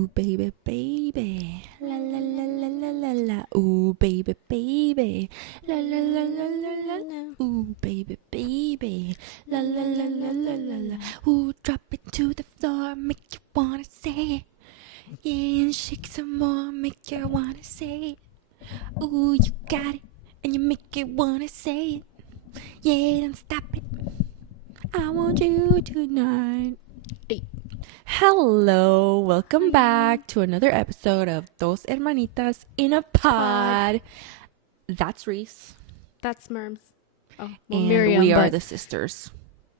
Ooh, baby, baby. La la la la la la la. Ooh, baby, baby. La la la la la la la. Ooh, baby, baby. La la la la la la la. Ooh, drop it to the floor, make you wanna say it. Yeah, and shake some more, make you wanna say it. Ooh, you got it, and you make it wanna say it. Yeah, don't stop it. I want you tonight. Hey. Hello, welcome back to another episode of Dos Hermanitas in a Pod. That's Reese. That's Merms. Oh, And Miriam, we are the sisters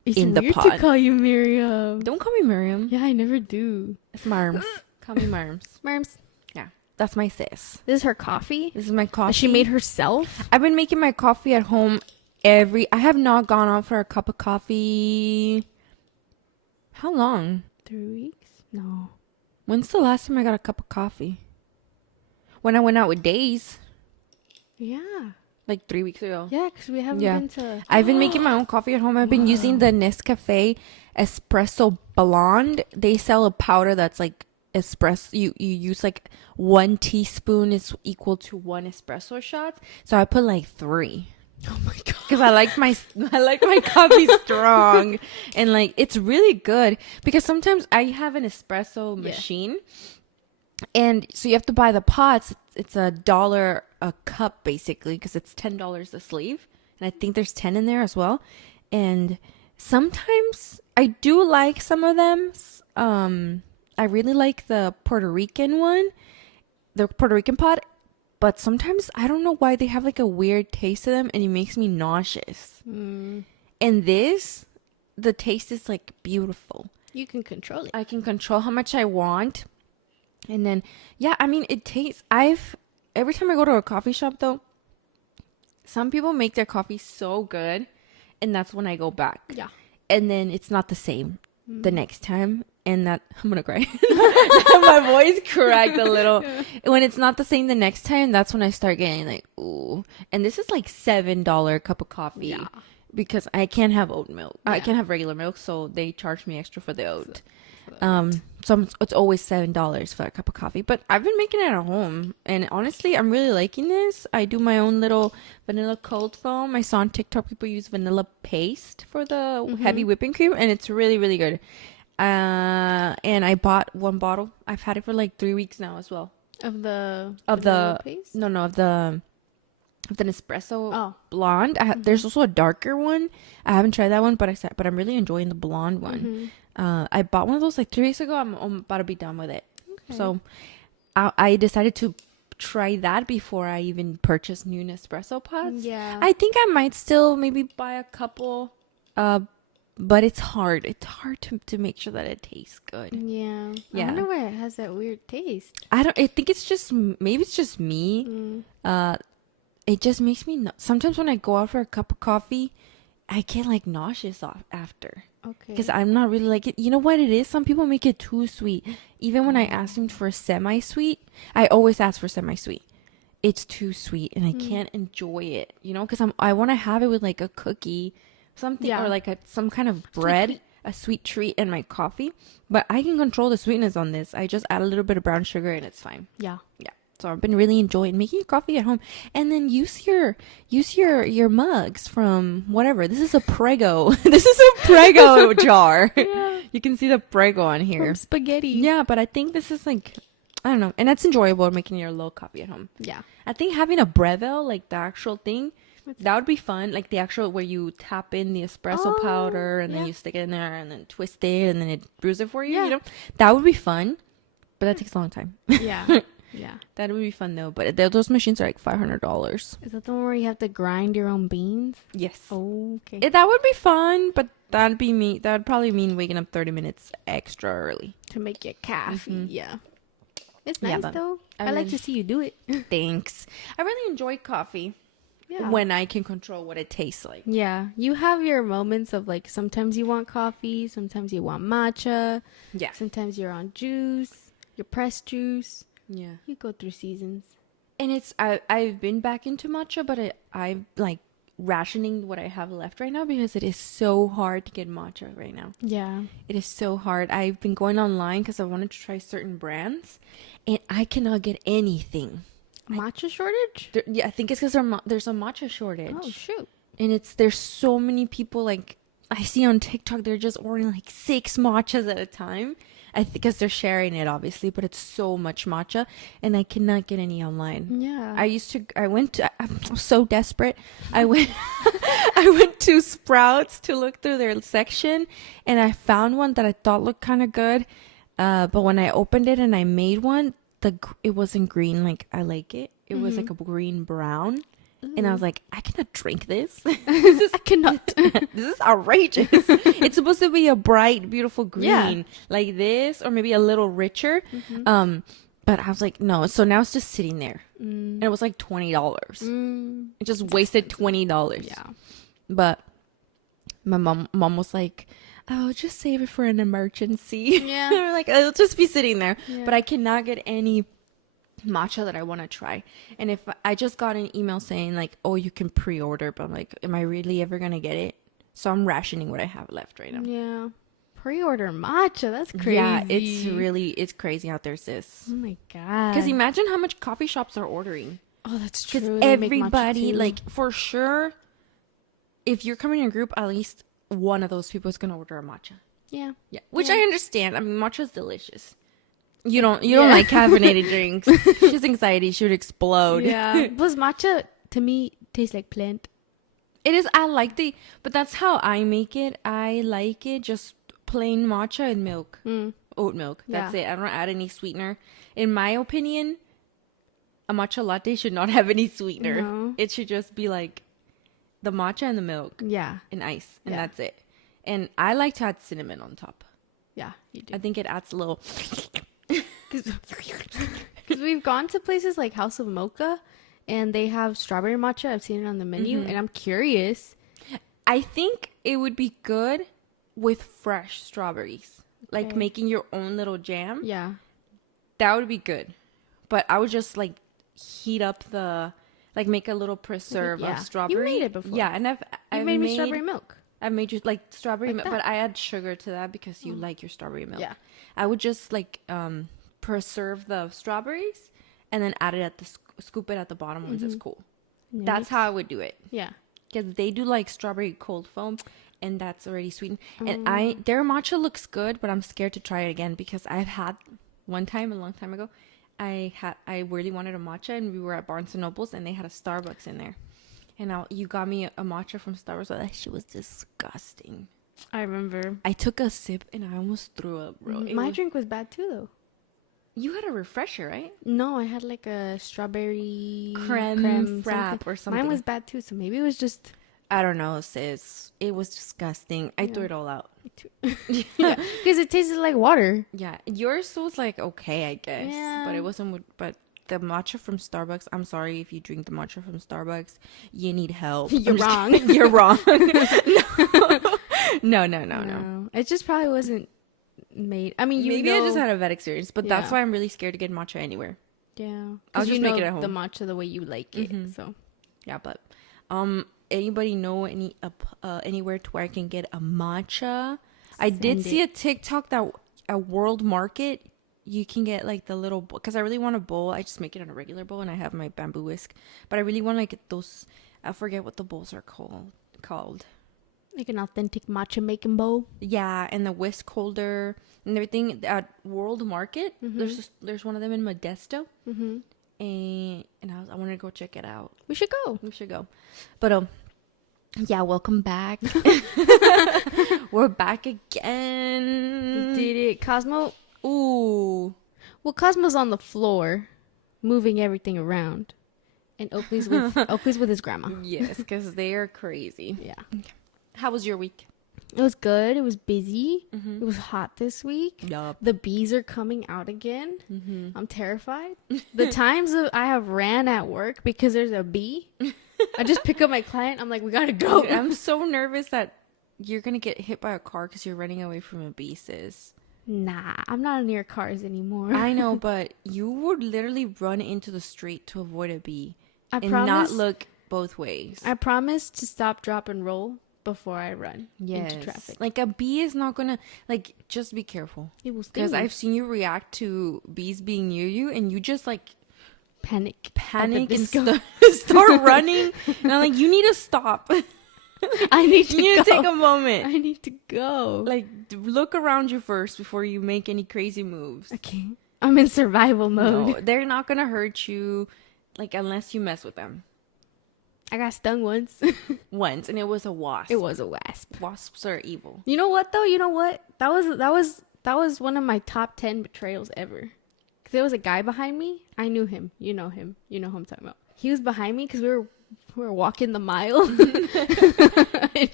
it's in the weird pod. to call you Miriam. Don't call me Miriam. Yeah, I never do. It's Marms. Call me Marms. Merms, Yeah, that's my sis. this is her coffee. This is my coffee. She made herself. I've been making my coffee at home I have not gone out for a cup of coffee. How long? 3 weeks? No. When's the last time I got a cup of coffee? When I went out with Days, Yeah. like 3 weeks ago. Yeah, because we haven't Yeah. been to... I've been making my own coffee at home. I've been using the Nescafe Espresso Blonde. They sell a powder that's like espresso. You use like 1 teaspoon is equal to 1 espresso shot. So I put like 3. Oh my God. Because I like my coffee strong, and like it's really good. Because sometimes I have an espresso machine, and so you have to buy the pots. It's $1 a cup basically, because it's $10 a sleeve, and I think there's 10 in there as well. And sometimes I do like some of them. I really like the Puerto Rican one, the Puerto Rican pot. But sometimes I don't know why they have like a weird taste to them, and it makes me nauseous. And the taste is like beautiful. You can control it. I can control how much I want. And then, yeah, I mean, it tastes, every time I go to a coffee shop though, some people make their coffee so good, and that's when I go back. Yeah. And then it's not the same the next time. And that, I'm gonna cry. My voice cracked a little. When it's not the same the next time, that's when I start getting like, ooh. And this is like $7 cup of coffee. Yeah. Because I can't have oat milk. I Yeah. can't have regular milk, so they charge me extra for the oat. So it's always $7 for a cup of coffee. But I've been making it at home, and honestly, I'm really liking this. I do my own little vanilla cold foam. I saw on TikTok people use vanilla paste for the heavy whipping cream, and it's really, really good. And I bought 1 bottle. I've had it for like 3 weeks now as well. Of the paste? Of the Nespresso Oh. blonde. There's also a darker one. I haven't tried that one, but I'm really enjoying the blonde one. I bought one of those like 3 weeks ago. I'm about to be done with it. Okay. So I decided to try that before I even purchase new Nespresso pots. Yeah. I think I might still maybe buy a couple, but it's hard. It's hard to make sure that it tastes good. Yeah. Yeah. I wonder why it has that weird taste. I think it's just, maybe it's just me. It just makes me, sometimes when I go out for a cup of coffee, I get like nauseous after. Okay. Because I'm not really like it. You know what it is? Some people make it too sweet. Even when I ask them for semi-sweet, I always ask for semi-sweet. It's too sweet, and I can't enjoy it. You know, because I want to have it with like a cookie, something, or like some kind of bread, a sweet treat in my coffee. But I can control the sweetness on this. I just add a little bit of brown sugar, and it's fine. Yeah. Yeah. So I've been really enjoying making coffee at home, and then use your mugs from whatever. This is a Prego. This is a Prego jar. Yeah. You can see the Prego on here. From spaghetti. Yeah, but I think this is like, I don't know, and that's enjoyable making your little coffee at home. Yeah. I think having a Breville, like the actual thing, that would be fun. Like the actual where you tap in the espresso powder and then you stick it in there and then twist it and then it brews it for you. Yeah. You know, that would be fun, but that takes a long time. Yeah. Yeah. That would be fun though, but those machines are like $500. Is that the one where you have to grind your own beans? Yes. Okay. That would be fun, but that'd be me. That would probably mean waking up 30 minutes extra early. To make your coffee. Yeah. It's Yeah, nice but though. I I like really- to see you do it. Thanks. I really enjoy coffee when I can control what it tastes like. Yeah. You have your moments of like sometimes you want coffee, sometimes you want matcha. Yeah. Sometimes you're on juice, your pressed juice. Yeah. You go through seasons. And I've been back into matcha, but I've like rationing what I have left right now because it is so hard to get matcha right now. Yeah. It is so hard. I've been going online because I wanted to try certain brands, and I cannot get anything. Matcha shortage? Yeah, I think it's because there's a matcha shortage. Oh, shoot. And there's so many people, like, I see on TikTok, they're just ordering like 6 matchas at a time. I think because they're sharing it, obviously, but it's so much matcha, and I cannot get any online. Yeah. I'm so desperate. I went to Sprouts to look through their section, and I found one that I thought looked kind of good. But when I opened it and I made one, it wasn't green like I like it. It was like a green brown. And I was like, I cannot drink this. I cannot. This is outrageous. It's supposed to be a bright, beautiful green like this, or maybe a little richer. But I was like, no. So now it's just sitting there. And it was like $20. It just wasted $20. Yeah. But my mom was like, oh, just save it for an emergency. Yeah. We're like, it'll just be sitting there. Yeah. But I cannot get any matcha that I want to try. And if I just got an email saying like, oh, you can pre-order, but I'm like, am I really ever gonna get it? So I'm rationing what I have left right now. Yeah. Pre-order matcha. That's crazy. Yeah, it's crazy out there, sis. Oh my god. Because imagine how much coffee shops are ordering. Oh, that's true. Because They make matcha everybody, too. like, for sure, if you're coming in a group, at least one of those people is gonna order a matcha. Yeah. Yeah, which Yeah. I understand. I mean, matcha is delicious. You don't like caffeinated drinks. She has anxiety. She would explode. Yeah. Plus matcha to me tastes like plant. It is. But that's how I make it. I like it just plain matcha and milk, oat milk. That's it. I don't add any sweetener. In my opinion, a matcha latte should not have any sweetener. No. It should just be like the matcha and the milk Yeah. and ice, and Yeah. that's it. And I like to add cinnamon on top. Yeah, you do. I think it adds a little. Because we've gone to places like House of Mocha and they have strawberry matcha. I've seen it on the menu and I'm curious. I think it would be good with fresh strawberries, like making your own little jam. Yeah. That would be good. But I would just like heat up make a little preserve Yeah. of strawberry. You made it before. Yeah, and You made me strawberry milk. I've made you like strawberry Like milk, but that. I add sugar to that because you like your strawberry milk. Yeah. I would just like preserve the strawberries and then add it at the scoop it at the bottom once it's cool. Yeah, That's how I would do it. Yeah. Because they do like strawberry cold foam, and that's already sweetened. And their matcha looks good, but I'm scared to try it again because I've had one time a long time ago. I really wanted a matcha, and we were at Barnes and Nobles, and they had a Starbucks in there. And you got me a matcha from Starbucks. That shit was disgusting. I remember. I took a sip and I almost threw up, bro. My drink was bad too, though. You had a refresher, right? No, I had like a strawberry Creme frap or something. Mine was bad too, so maybe it was just. I don't know, sis. It was disgusting. I threw it all out. Yeah, because it tasted like water. Yeah, yours was like okay, I guess. Yeah. But it wasn't. But the matcha from Starbucks. I'm sorry if you drink the matcha from Starbucks. You need help. You're I'm just wrong. kidding. You're wrong. No. It just probably wasn't made. I mean, Maybe I just had a bad experience, but that's Yeah. why I'm really scared to get matcha anywhere. Yeah, I'll just make it at the home. matcha the way you like it. So Yeah, but anybody know anywhere to where I can get a matcha? I did see a TikTok that at World Market you can get like the little bowl, because I really want a bowl. I just make it in a regular bowl and I have my bamboo whisk, but I really want to get those. I forget what the bowls are called. like an authentic matcha making bowl. Yeah, and the whisk holder and everything at World Market. There's one of them in Modesto, and I wanted to go check it out. We should go. We should go. But yeah, welcome back. We're back again. Did it, Cosmo? Ooh. Well, Cosmo's on the floor, moving everything around, and Oakley's with his grandma. Yes, because they are crazy. Yeah, How was your week? it was good. It was busy. It was hot this week. Yup. The bees are coming out again. I'm terrified. The times I have ran at work because there's a bee. I just pick up my client. I'm like, we gotta go. Dude, I'm so nervous that you're gonna get hit by a car because you're running away from a bee, sis. Nah, I'm not near cars anymore. I know, but you would literally run into the street to avoid a bee I and promise, not look both ways. I promise to stop, drop, and roll before I run into traffic. Like a bee is not gonna, like, just be careful. It will sting Because you. I've seen you react to bees being near you and you just like panic and start running. And I'm like, you need to stop. I need to You need go. to take a moment. I need to go. Like, look around you first before you make any crazy moves. Okay. I'm in survival mode. No, they're not gonna hurt you, like, unless you mess with them. I got stung once. Once, and it was a wasp. It was a wasp. Wasps are evil. You know what though? You know what? That was one of my top 10 betrayals ever. Cause there was a guy behind me. I knew him. You know him. You know who I'm talking about. He was behind me because we were walking the mile.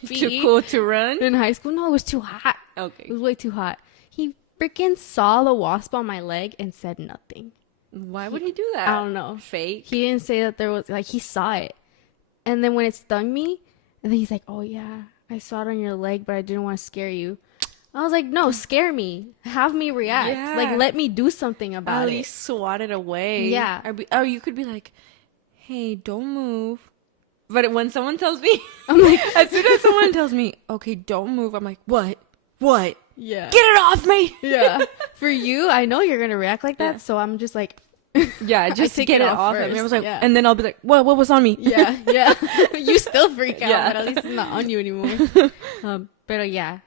Too cool to run? In high school. No, it was too hot. Okay. It was way too hot. He freaking saw the wasp on my leg and said nothing. Why would he do that? I don't know. Fake? He didn't say that there was, like, he saw it. And then when it stung me, and then he's like, oh yeah, I saw it on your leg, but I didn't want to scare you. I was like, no, scare me. Have me react. Yeah. Like, let me do something about At it. least swat it away. Yeah. Or you could be like, hey, don't move. But when someone tells me, I'm like, as soon as someone tells me, okay, don't move, I'm like, what? yeah. Get it off me! Yeah. For you, I know you're going to react like that. Yeah. So I'm just like, Yeah, just to take get it it off off. And I first, was like, yeah. and then I'll be like, what was on me? yeah, yeah. You still freak out, Yeah. but at least it's not on you anymore. But yeah,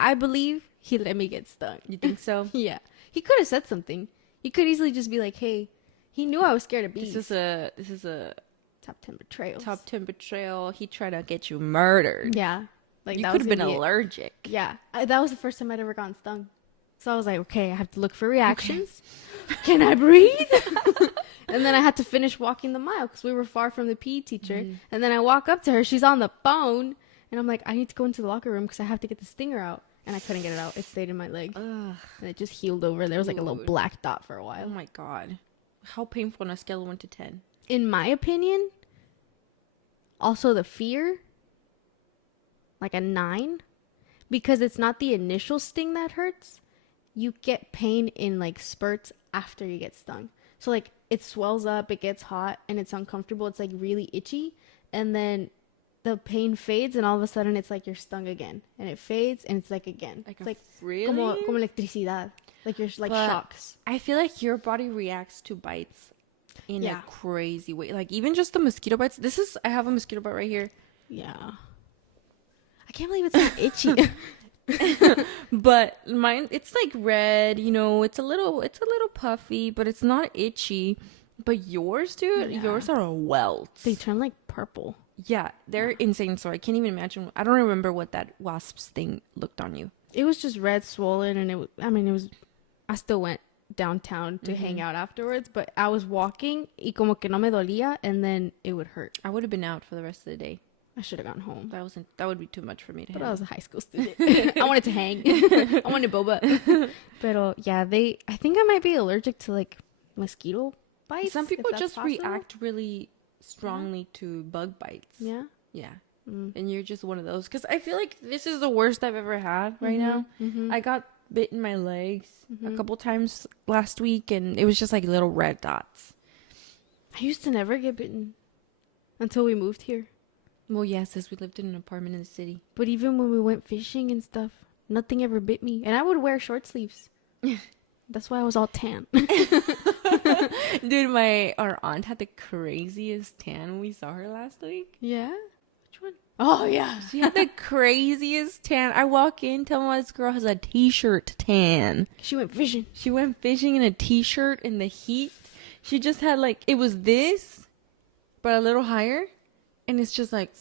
I believe he let me get stung. You think so? Yeah. He could have said something. He could easily just be like, hey, he knew I was scared of bees. This is a top 10 betrayals. top 10 betrayal. He tried to get you murdered. Yeah. Like, You that could was have been gonna be it. allergic. Yeah. That was the first time I'd ever gotten stung. So I was like, okay, I have to look for reactions. Can I breathe? And then I had to finish walking the mile because we were far from the PE teacher. Mm-hmm. And then I walk up to her. She's on the phone. And I'm like, I need to go into the locker room because I have to get the stinger out. And I couldn't get it out. It stayed in my leg. Ugh. And it just healed over. There was like a little Dude. black dot for a Oh while. my god. How painful on a scale of 1 to 10? In my opinion, also the fear, like a 9. Because it's not the initial sting that hurts. You get pain in like spurts after you get stung. So like it swells up, it gets hot, and it's uncomfortable. It's like really itchy. And then the pain fades, and all of a sudden it's like you're stung again. And it fades, and it's like again. It's like really? como electricidad. Like you're like But shocks. I feel like your body reacts to bites in Yeah. a crazy way. Like even just the mosquito bites. I have a mosquito bite right here. Yeah. I can't believe it's not itchy. But mine, it's like red, it's a little puffy, but it's not itchy. But yours, dude, Yeah. yours are welts. They turn like purple. Yeah, they're insane. So I can't even imagine. I don't remember what that wasp's thing looked on you. It was just red, swollen, and I still went downtown to hang out afterwards, but I was walking y como que no me dolía, and then it would hurt. I would have been out for the rest of the day. I should have gone home. That would be too much for me to But handle. I was a high school student. I wanted to hang. I wanted boba. But yeah, I think I might be allergic to like mosquito bites. Some people if that's just possible. react really strongly to bug bites. Yeah. Yeah. And you're just one of those. Because I feel like this is the worst I've ever had right now. I got bit in my legs a couple times last week, and it was just like little red dots. I used to never get bitten until we moved here. Well, yes, since we lived in an apartment in the city. But even when we went fishing and stuff, nothing ever bit me. And I would wear short sleeves. That's why I was all tan. Dude, our aunt had the craziest tan when we saw her last week. Yeah? Which one? Oh, yeah. She had the craziest tan. I walk in, tell me this girl has a t-shirt tan. She went fishing. She went fishing in a t-shirt in the heat. She just had it was this, but a little higher. And it's just like,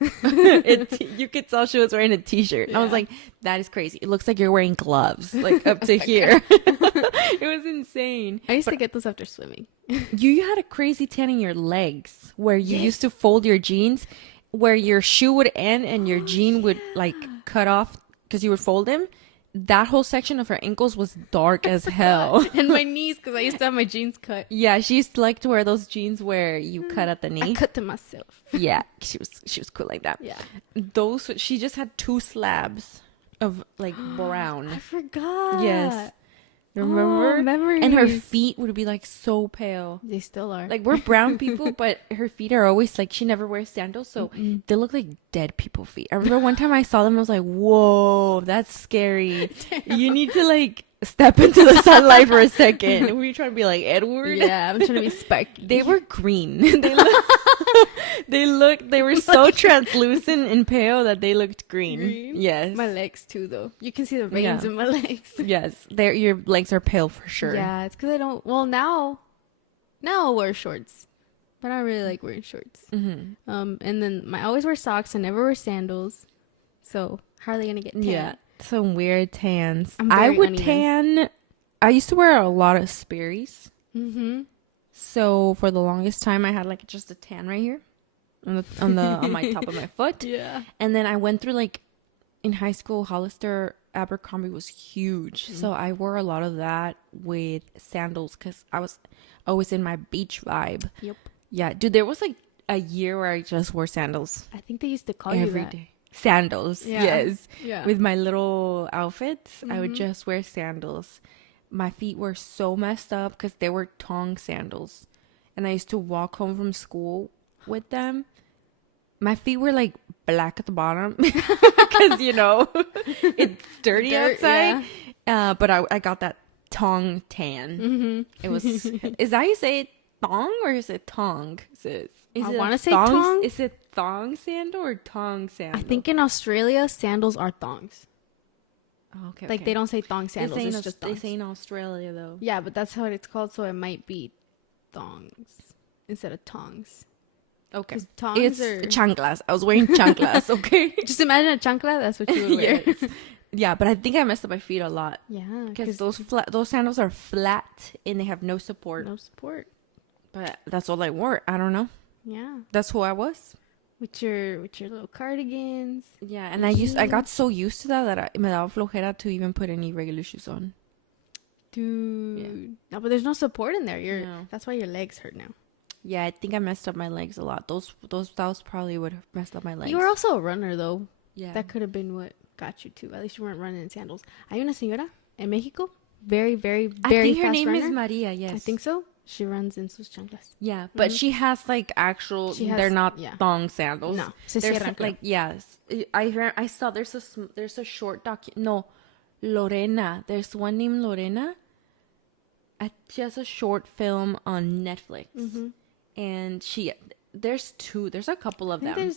you could tell she was wearing a t-shirt. And I was like, that is crazy. It looks like you're wearing gloves, like up to here. It was insane. I used to get those after swimming. You had a crazy tan in your legs where you used to fold your jeans, where your shoe would end and your jean would cut off because you would fold them. That whole section of her ankles was dark as hell. And my knees, because I used to have my jeans cut. Yeah, she used to like to wear those jeans where you cut at the knee. I cut them myself. Yeah, she was cool like that. Yeah. She just had 2 slabs of brown. I forgot. Yes. Remember? And her feet would be like so pale. They still are. Like we're brown people, but her feet are always like she never wears sandals, so they look like dead people feet. I remember one time I saw them, I was like, "Whoa, that's scary." You need to like step into the sunlight for a second. Were you trying to be like Edward? Yeah, I'm trying to be sparky. They were green. They were so translucent and pale that they looked green. Yes. My legs too, though. You can see the veins in my legs. Yes. Your legs are pale for sure. Yeah, it's because I don't. Well, now I'll wear shorts, but I don't really like wearing shorts. Mm-hmm. And then I always wear socks. I never wear sandals, so hardly gonna get tan. Yeah, some weird tans. I'm I very would uneven. tan. I used to wear a lot of Sperry's. Mm-hmm. So for the longest time, I had like just a tan right here, on my top of my foot. Yeah. And then I went through like in high school, Hollister Abercrombie was huge. So I wore a lot of that with sandals because I was always in my beach vibe. Yep. Yeah, dude, there was like a year where I just wore sandals I think they used to call you every that. day. Sandals, Yeah. yes. Yeah. With my little outfits, I would just wear sandals. My feet were so messed up because they were tongue sandals. And I used to walk home from school with them. My feet were like black at the bottom because, it's dirty Dirt, outside. But I got that tongue tan. It was, is that how you say it, thong or is it tongue? Sis? I want to say thong. Is it thong sandal or tongue sandal? I think in Australia, sandals are thongs. Oh, okay. Like, they don't say thong sandals. It's just they thongs. say in Australia though. Yeah, but that's how it's called, so it might be thongs instead of tongs. Okay. 'Cause tongs It's are... chanclas. I was wearing chanclas, okay? Just imagine a chancla, that's what you would wear. Yes. Yeah, but I think I messed up my feet a lot. Yeah, Because those sandals are flat and they have no support. no support. But that's all I wore. I don't know. Yeah. That's who I was. With your little cardigans. Yeah, and I got so used to that me daba flojera to even put any regular shoes on. Dude. Yeah. No, but there's no support in there. No. That's why your legs hurt now. Yeah, I think I messed up my legs a lot. That was probably what messed up my legs. You were also a runner, though. Yeah. That could have been what got you too. At least you weren't running in sandals. Hay una señora en Mexico. Very, very, very I think her fast name runner. is Maria, yes. I think so. She runs in sus chanclas. Yeah, but she has like actual. They're not thong sandals. No, se There's cierran, like yes. I saw there's a short Lorena. There's one named Lorena. She has a short film on Netflix, and there's a couple of them.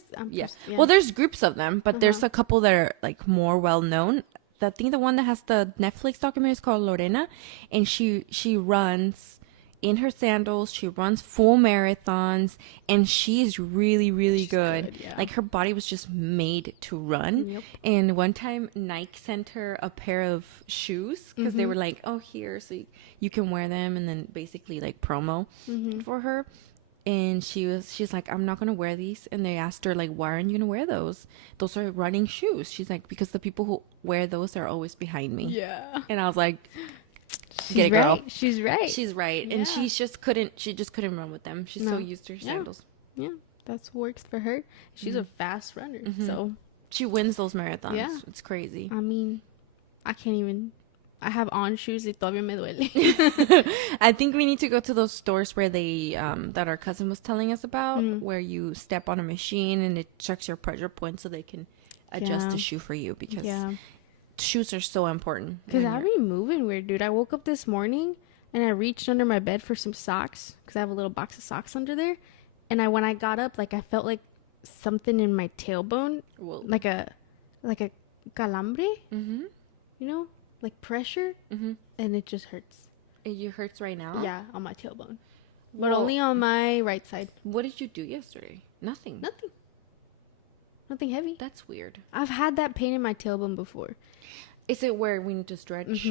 Well, there's groups of them, but there's a couple that are like more well known. I think the one that has the Netflix documentary is called Lorena, and she runs in her sandals. She runs full marathons, and she's really, really good. Yeah. Like her body was just made to run. Yep. And one time Nike sent her a pair of shoes because they were like, "Oh, here, so you can wear them," and then basically like promo for her. And she's like, "I'm not gonna wear these." And they asked her like, "Why aren't you gonna wear those? Those are running shoes." She's like, "Because the people who wear those are always behind me." Yeah. And I was like, She's "Get it, girl." right. She's right. She's right. And Yeah. she just couldn't run with them. She's so used to her sandals. Yeah, that's works for her. She's a fast runner, so She wins those marathons. Yeah. It's crazy. I mean, I can't even. I have on shoes y todavía me duele. I think we need to go to those stores where they that our cousin was telling us about, where you step on a machine and it checks your pressure point so they can adjust the shoe for you, because shoes are so important. Because I've been moving weird, dude. I woke up this morning and I reached under my bed for some socks because I have a little box of socks under there. And when I got up, like I felt like something in my tailbone, like a calambre, you know, like pressure, and it just hurts. It hurts right now? Yeah, on my tailbone, but only on my right side. What did you do yesterday? Nothing Nothing heavy. That's weird. I've had that pain in my tailbone before. Is it where we need to stretch?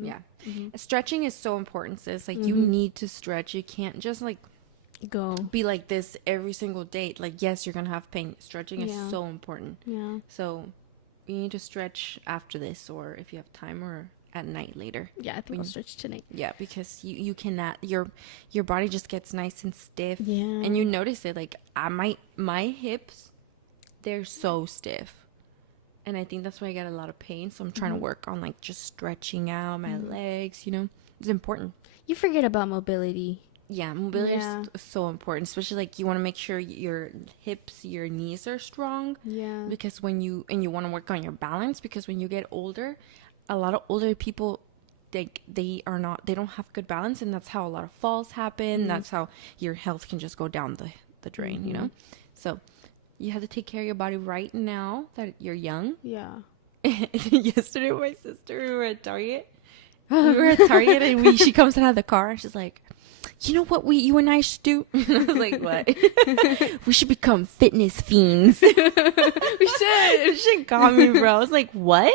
Yeah. Stretching is so important, sis. Like you need to stretch. You can't just like be like this every single day. Like, yes, you're gonna have pain. Stretching is so important. Yeah. So you need to stretch after this, or if you have time, or at night later. Yeah, I think I'll stretch tonight. Yeah, because you cannot, your body just gets nice and stiff. Yeah. And you notice it. Like my hips, they're so stiff. And I think that's why I get a lot of pain. So I'm trying to work on like just stretching out my legs, It's important. You forget about mobility. Yeah, mobility is so important, especially like you want to make sure your hips, your knees are strong. Yeah. Because when you want to work on your balance, because when you get older, a lot of older people they don't have good balance, and that's how a lot of falls happen. That's how your health can just go down the drain, So you have to take care of your body right now that you're young. Yeah. Yesterday, my sister, we were at Target. And she comes out of the car and she's like, you know what you and I should do? And I was like, what? We should become fitness fiends. We should. She got me, bro. I was like, what?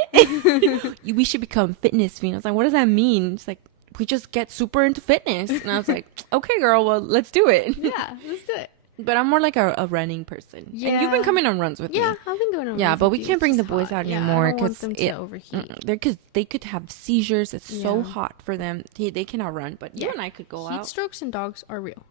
We should become fitness fiends. I was like, what does that mean? It's like, we just get super into fitness. And I was like, okay, girl, well, let's do it. Yeah, let's do it. But I'm more like a running person. Yeah. And you've been coming on runs with me. Yeah, I've been going on runs. Yeah, but we you. can't bring It's the boys hot. out anymore because overheat. they could have seizures. It's so hot for them. They cannot run. But you and I could go out. Heat strokes in dogs are real.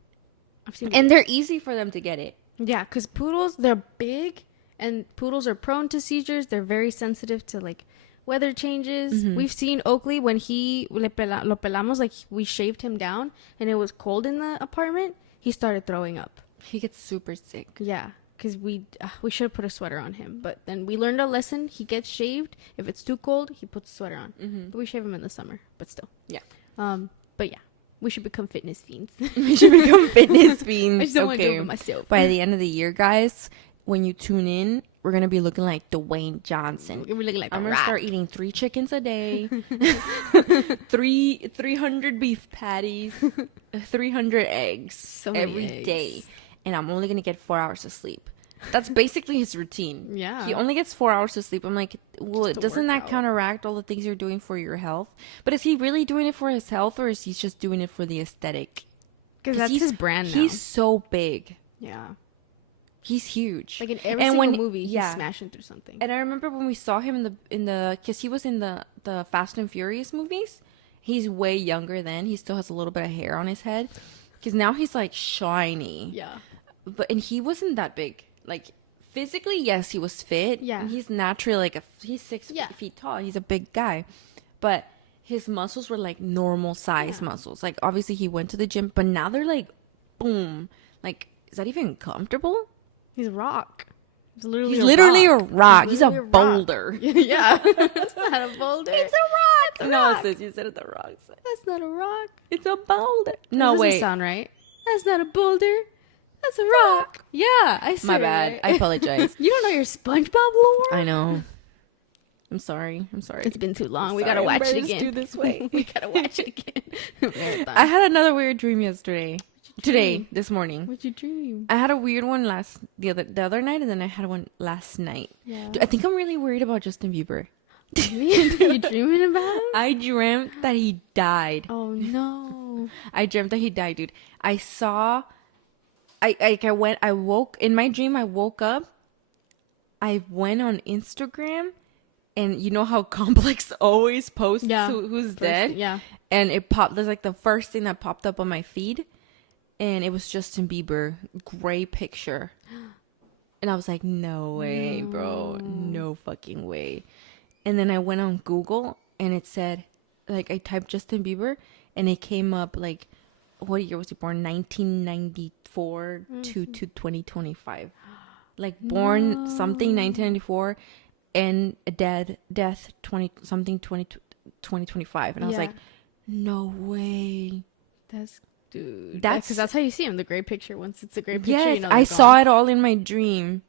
I've seen And they're easy for them to get it. Yeah, because poodles, they're big, and poodles are prone to seizures. They're very sensitive to like weather changes. We've seen Oakley when lo pelamos, like we shaved him down, and it was cold in the apartment. He started throwing up. He gets super sick. Yeah, because we should have put a sweater on him. But then we learned a lesson. He gets shaved. If it's too cold, he puts a sweater on. But we shave him in the summer. But still. Yeah. But yeah, we should become fitness fiends. We should become fitness fiends. I just don't want to do it myself. By the end of the year, guys, when you tune in, we're going to be looking like Dwayne Johnson. We're looking like I'm going to start eating 3 chickens a day, 300 beef patties, 300 eggs every day. And I'm only going to get 4 hours of sleep. That's basically his routine. Yeah. He only gets 4 hours of sleep. I'm like, well, doesn't that counteract all the things you're doing for your health? But is he really doing it for his health, or is he just doing it for the aesthetic? Because that's his brand now. He's so big. Yeah. He's huge. Like in every single movie, he's smashing through something. And I remember when we saw him in the because he was in the Fast and Furious movies. He's way younger then. He still has a little bit of hair on his head. Because now he's like shiny. Yeah. And he wasn't that big. Like physically, yes, he was fit. Yeah. And he's naturally he's 6 feet tall. He's a big guy. But his muscles were like normal size muscles. Like obviously he went to the gym, but now they're like, boom. Like, is that even comfortable? He's a rock. He's literally a rock. He's a boulder. Yeah. That's not a boulder. It's a rock. No, sis, you said it's a rock. Sis. That's not a rock. It's a boulder. No, wait. That doesn't sound right. That's not a boulder. That's a rock. Yeah, I said my bad. Right. I apologize. You don't know your SpongeBob lore? I know. I'm sorry. It's been too long. We gotta watch it again. Do this way. We gotta watch it again. I had another weird dream yesterday. This morning. What'd you dream? I had a weird one the other night, and then I had one last night. Yeah. I think I'm really worried about Justin Bieber. Are you dreaming about him? I dreamt that he died. Oh no! I dreamt that he died, dude. I saw. I woke in my dream. I woke up. I went on Instagram, and you know how Complex always posts who's dead. Yeah. And it popped. There's like the first thing that popped up on my feed, and it was Justin Bieber, gray picture. And I was like, no way, bro, no fucking way. And then I went on Google, and it said, like, I typed Justin Bieber, and it came up like, what year was he born? 1994 to 2025. Like born something 1994 and death 2025. And I was like, no way. Dude. Because that's how you see him, the gray picture. Once it's a gray picture, yes, you know I saw it all in my dream.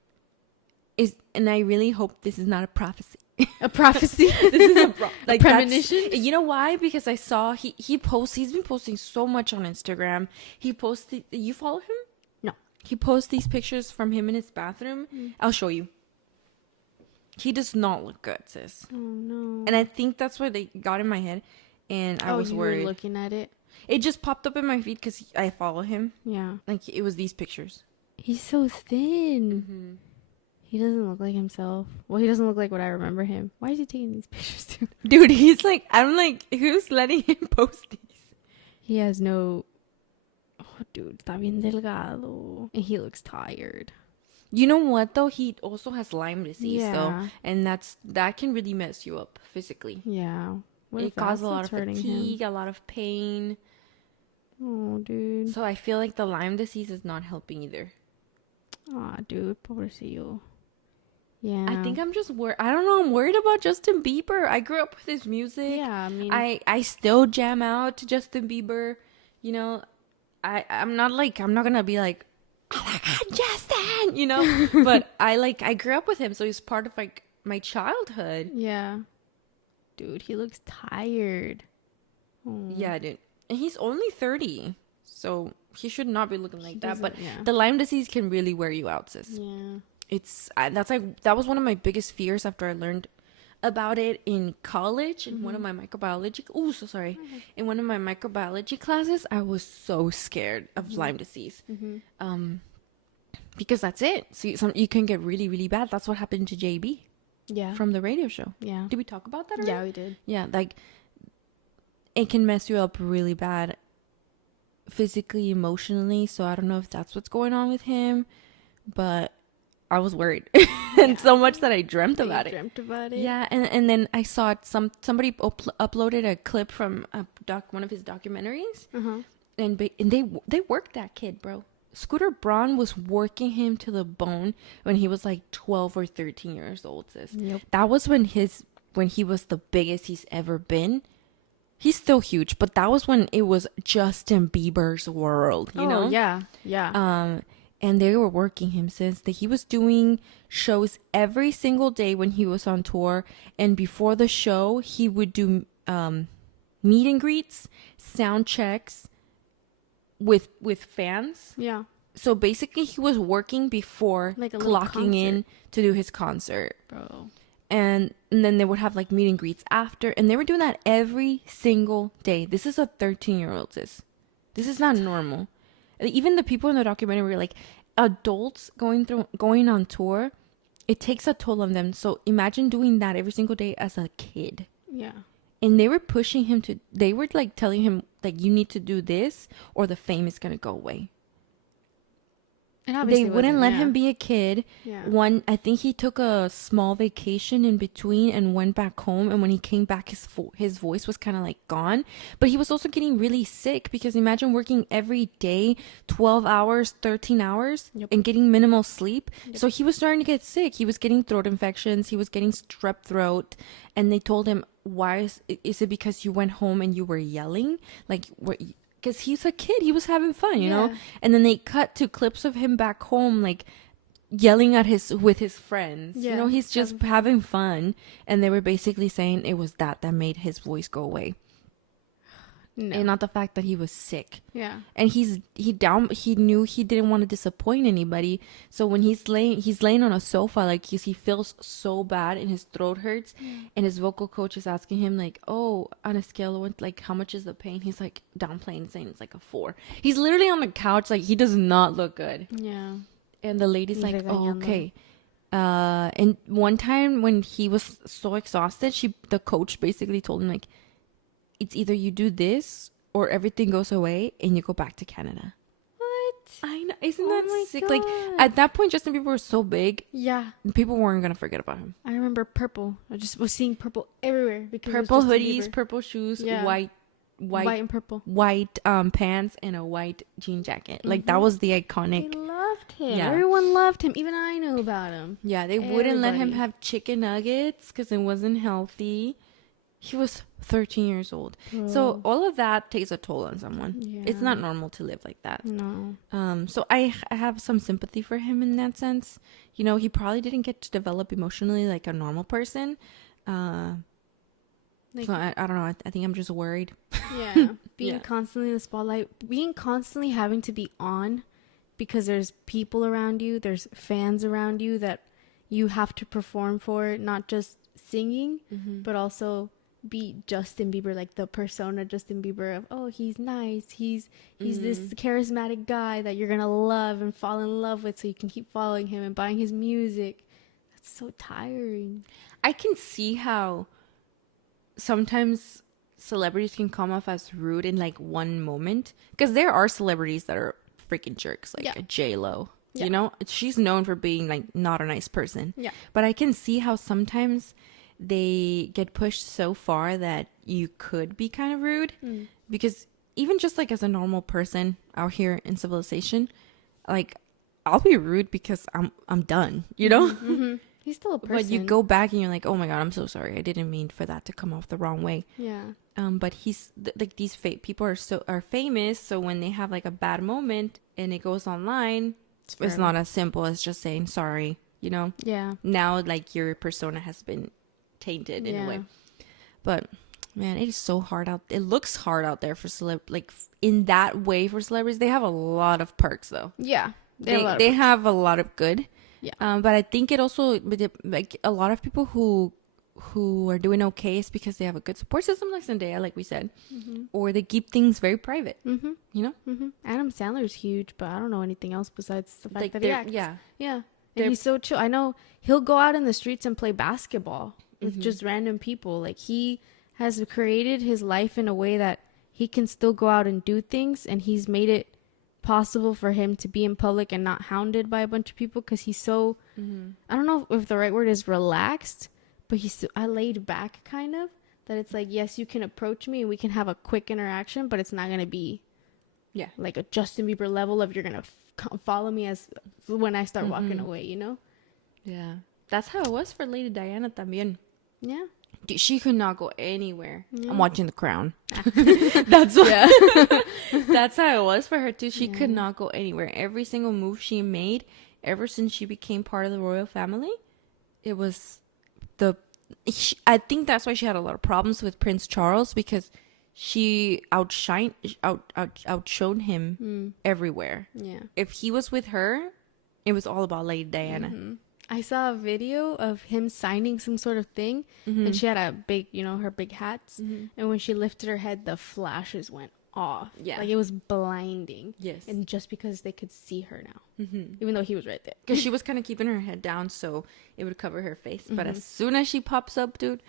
And I really hope this is not a prophecy. A prophecy? This is a premonition? You know why? Because I saw he's been posting so much on Instagram. He posted, you follow him? No. He posts these pictures from him in his bathroom. I'll show you. He does not look good, sis. Oh no. And I think that's why they got in my head, and I was worried. You were looking at it? It just popped up in my feed because I follow him. Yeah. Like, it was these pictures. He's so thin. Mm-hmm. He doesn't look like himself. Well, he doesn't look like what I remember him. Why is he taking these pictures, dude? Dude, he's like, I'm like, who's letting him post these? He has no... Oh, dude, está bien delgado. And he looks tired. You know what though? He also has Lyme disease though, Yeah. and that can really mess you up physically. Yeah. What if It causes that's a lot what's of hurting fatigue, him? a lot of pain. Oh, dude. So I feel like the Lyme disease is not helping either. Aw, dude. Pobrecillo. I Yeah. think I'm just worried. I don't know. I'm worried about Justin Bieber. I grew up with his music. Yeah, I mean, I still jam out to Justin Bieber. You know, I'm not like I'm not gonna be like, oh my god, Justin. You know, but I grew up with him, so he's part of like my childhood. yeah. Dude, he looks tired. Oh. Yeah, dude. And he's only 30, so he should not be looking like that. But Yeah. the Lyme disease can really wear you out, sis. Yeah. That's like that was one of my biggest fears after I learned about it in college in one of my microbiology. Oh, so sorry. In one of my microbiology classes, I was so scared of Lyme disease. Because that's it. So you can get really, really bad. That's what happened to JB Yeah. from the radio show. Yeah. Did we talk about that already? Yeah, we did. Yeah, like it can mess you up really bad physically, emotionally. So I don't know if that's what's going on with him, but I was worried. And so much that I dreamt about it. Dreamt about it. Yeah, and then I saw it, somebody uploaded a clip from one of his documentaries, and they worked that kid, bro. Scooter Braun was working him to the bone when he was like 12 or 13 years old, sis. Yep. That was when he was the biggest he's ever been. He's still huge, but that was when it was Justin Bieber's world, you know? Yeah. Yeah. And they were working him since that he was doing shows every single day when he was on tour. And before the show, he would do meet and greets, sound checks with fans. Yeah. So basically, he was working before Like a little clocking in concert. to do his concert. Bro. And then they would have like meet and greets after. And they were doing that every single day. This is a 13-year-old, sis. This is not normal. Even the people in the documentary were like, adults going on tour, it takes a toll on them. So imagine doing that every single day as a kid. Yeah. And they were pushing him they were like telling him like, you need to do this or the fame is going to go away. And They wouldn't let him be a kid. Yeah. I think he took a small vacation in between and went back home. And when he came back, his voice was kind of like gone. But he was also getting really sick because imagine working every day, 12 hours, 13 hours, and getting minimal sleep. So he was starting to get sick. He was getting throat infections. He was getting strep throat. And they told him, why is it because you went home and you were yelling? Like, because he's a kid, he was having fun, you know. And then they cut to clips of him back home, like yelling with his friends. You know, he's just having fun. And they were basically saying it was that made his voice go away, and not the fact that he was sick. Yeah. And he knew he didn't want to disappoint anybody. So when he's laying on a sofa, like he feels so bad and his throat hurts, and his vocal coach is asking him like, oh, on a scale of 1, like how much is the pain? He's like downplaying, saying it's like a 4. He's literally on the couch, like he does not look good. Yeah. And the lady's like, oh, okay. And one time when he was so exhausted, the coach basically told him like, it's either you do this or everything goes away and you go back to Canada. What? I know. Isn't Oh that my sick? God. Like, at that point, Justin Bieber was so big, Yeah. people weren't going to forget about him. I remember purple. I just was seeing purple everywhere because Purple it was Justin hoodies, Bieber. purple shoes, Yeah. white and purple. white pants, and a white jean jacket. Like, that was the iconic. They loved him. Yeah. Everyone loved him. Even I knew about him. Yeah, they wouldn't let him Everybody. have chicken nuggets because it wasn't healthy. He was 13 years old. So all of that takes a toll on someone. Yeah. It's not normal to live like that. No. So I have some sympathy for him in that sense. You know, he probably didn't get to develop emotionally like a normal person. Like, So I don't know. I think I'm just worried. yeah. Being Yeah. constantly in the spotlight, being constantly having to be on because there's people around you, there's fans around you that you have to perform for, not just singing, but also be Justin Bieber, like the persona Justin Bieber of, oh, he's nice, he's this charismatic guy that you're gonna love and fall in love with, so you can keep following him and buying his music. That's so tiring. I can see how sometimes celebrities can come off as rude in like one moment, because there are celebrities that are freaking jerks, like Yeah. a J-Lo. Yeah. You know, she's known for being like not a nice person. Yeah. But I can see how sometimes they get pushed so far that you could be kind of rude. Because even just like as a normal person out here in civilization, like I'll be rude because I'm done, you know? Mm-hmm. He's still a person. But you go back and you're like, oh my God, I'm so sorry. I didn't mean for that to come off the wrong way. Yeah. But like these people are famous. So when they have like a bad moment and it goes online, it's not as simple as just saying sorry, you know? Yeah. Now like your persona has been tainted in a way. But man, it is so hard out. It looks hard out there for like in that way for celebrities. They have a lot of perks though. Yeah. They have a lot of good. Yeah. But I think it also like a lot of people who are doing okay is because they have a good support system like Zendaya, like we said, or they keep things very private. You know, Adam Sandler's huge, but I don't know anything else besides the fact like that he acts. yeah. And he's so chill. I know he'll go out in the streets and play basketball with just random people. Like he has created his life in a way that he can still go out and do things, and he's made it possible for him to be in public and not hounded by a bunch of people because he's so I don't know if the right word is relaxed, but he's so, I laid back kind of that it's like, yes, you can approach me and we can have a quick interaction, but it's not gonna be like a Justin Bieber level of you're gonna follow me as when I start walking away, you know. That's how it was for Lady Diana también. Yeah. Dude, she could not go anywhere. Yeah. I'm watching The Crown. That's what. That's how it was for her too. She could not go anywhere. Every single move she made, ever since she became part of the royal family, it was I think that's why she had a lot of problems with Prince Charles, because she outshone him everywhere. Yeah. If he was with her, it was all about Lady Diana. I saw a video of him signing some sort of thing, and she had a big, her big hats, and when she lifted her head, the flashes went off. Yeah. Like it was blinding. Yes. And just because they could see her now, even though he was right there. Because she was kind of keeping her head down so it would cover her face. But as soon as she pops up, dude,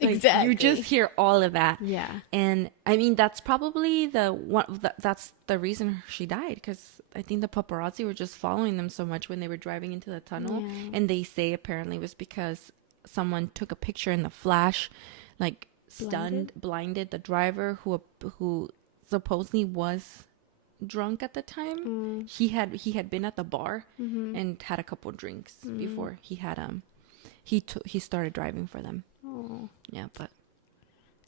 like, Exactly. you just hear all of that. Yeah. And I mean, that's probably that's the reason she died. Because I think the paparazzi were just following them so much when they were driving into the tunnel. Yeah. And they say apparently it was because someone took a picture in the flash, like blinded the driver who supposedly was drunk at the time. He had been at the bar and had a couple drinks before he had he started driving for them. Oh, Yeah, but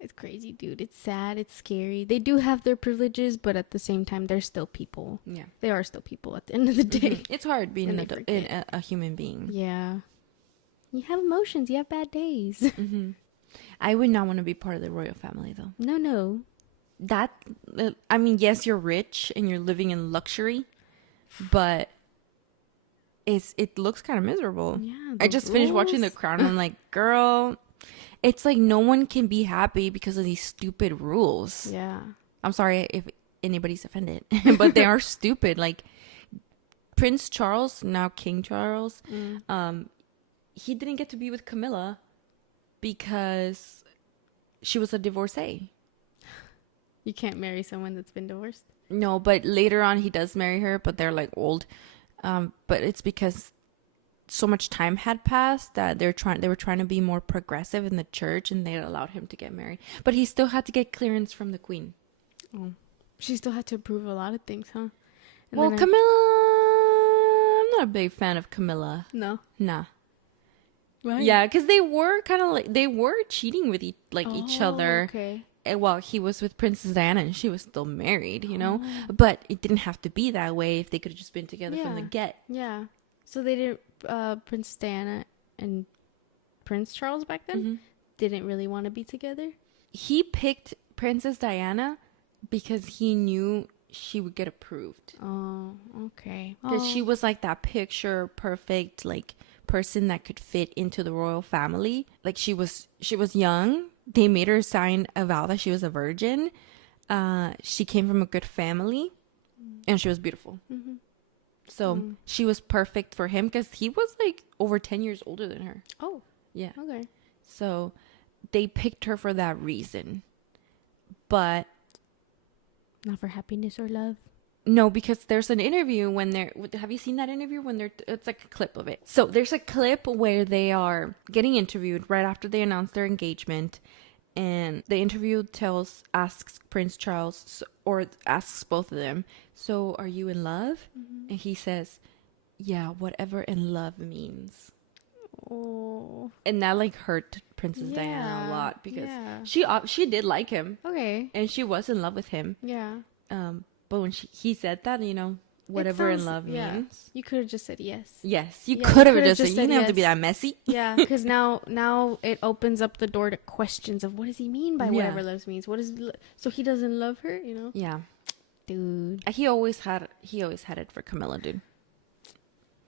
it's crazy, dude. It's sad. It's scary. They do have their privileges, but at the same time, they're still people. yeah, They are still people at the end of the day. it's hard being And an they adult, a human being. Yeah. You have emotions. You have bad days. I would not want to be part of the royal family though. No. That I mean, yes, you're rich and you're living in luxury, but it looks kind of miserable. Yeah. I just finished watching The Crown and I'm like, girl, it's like no one can be happy because of these stupid rules. Yeah. I'm sorry if anybody's offended, but they are stupid. Like Prince Charles, now King Charles, he didn't get to be with Camilla because she was a divorcee. You can't marry someone that's been divorced. No, but later on he does marry her, but they're like old. But it's because so much time had passed that they were trying to be more progressive in the church, and they allowed him to get married. But he still had to get clearance from the queen. Oh. She still had to approve a lot of things, huh? And Well, then Camilla, I'm not a big fan of Camilla. No. Nah. Right. Yeah, because they were kind of like, they were cheating with each other. Okay. And while he was with Princess Diana and she was still married, you know? But it didn't have to be that way if they could have just been together from the get. Yeah. So they didn't, Princess Diana and Prince Charles back then didn't really want to be together? He picked Princess Diana because he knew she would get approved. Oh, okay. Because she was like that picture perfect, like, person that could fit into the royal family. Like she was young. They made her sign a vow that she was a virgin. She came from a good family, and she was beautiful. So she was perfect for him because he was like over 10 years older than her. Oh, Yeah. okay. So they picked her for that reason. But Not for happiness or love. No, because there's an interview when they're. Have you seen that interview when they're? It's like a clip of it. So there's a clip where they are getting interviewed right after they announce their engagement, and the interview asks Prince Charles, or asks both of them, "So are you in love?" And he says, "Yeah, whatever in love means." Oh. And that like hurt Princess Diana a Yeah, lot because yeah. she did like him Okay. and she was in love with him. Yeah. But when he said that, whatever in love yeah. means. You could have just said yes. Yes, you Yeah, could have could've just said, you didn't have to be yes. that messy. Yeah, because now it opens up the door to questions of what does he mean by whatever love means? What is so he doesn't love her? Yeah, Dude. he always had it for Camilla, dude.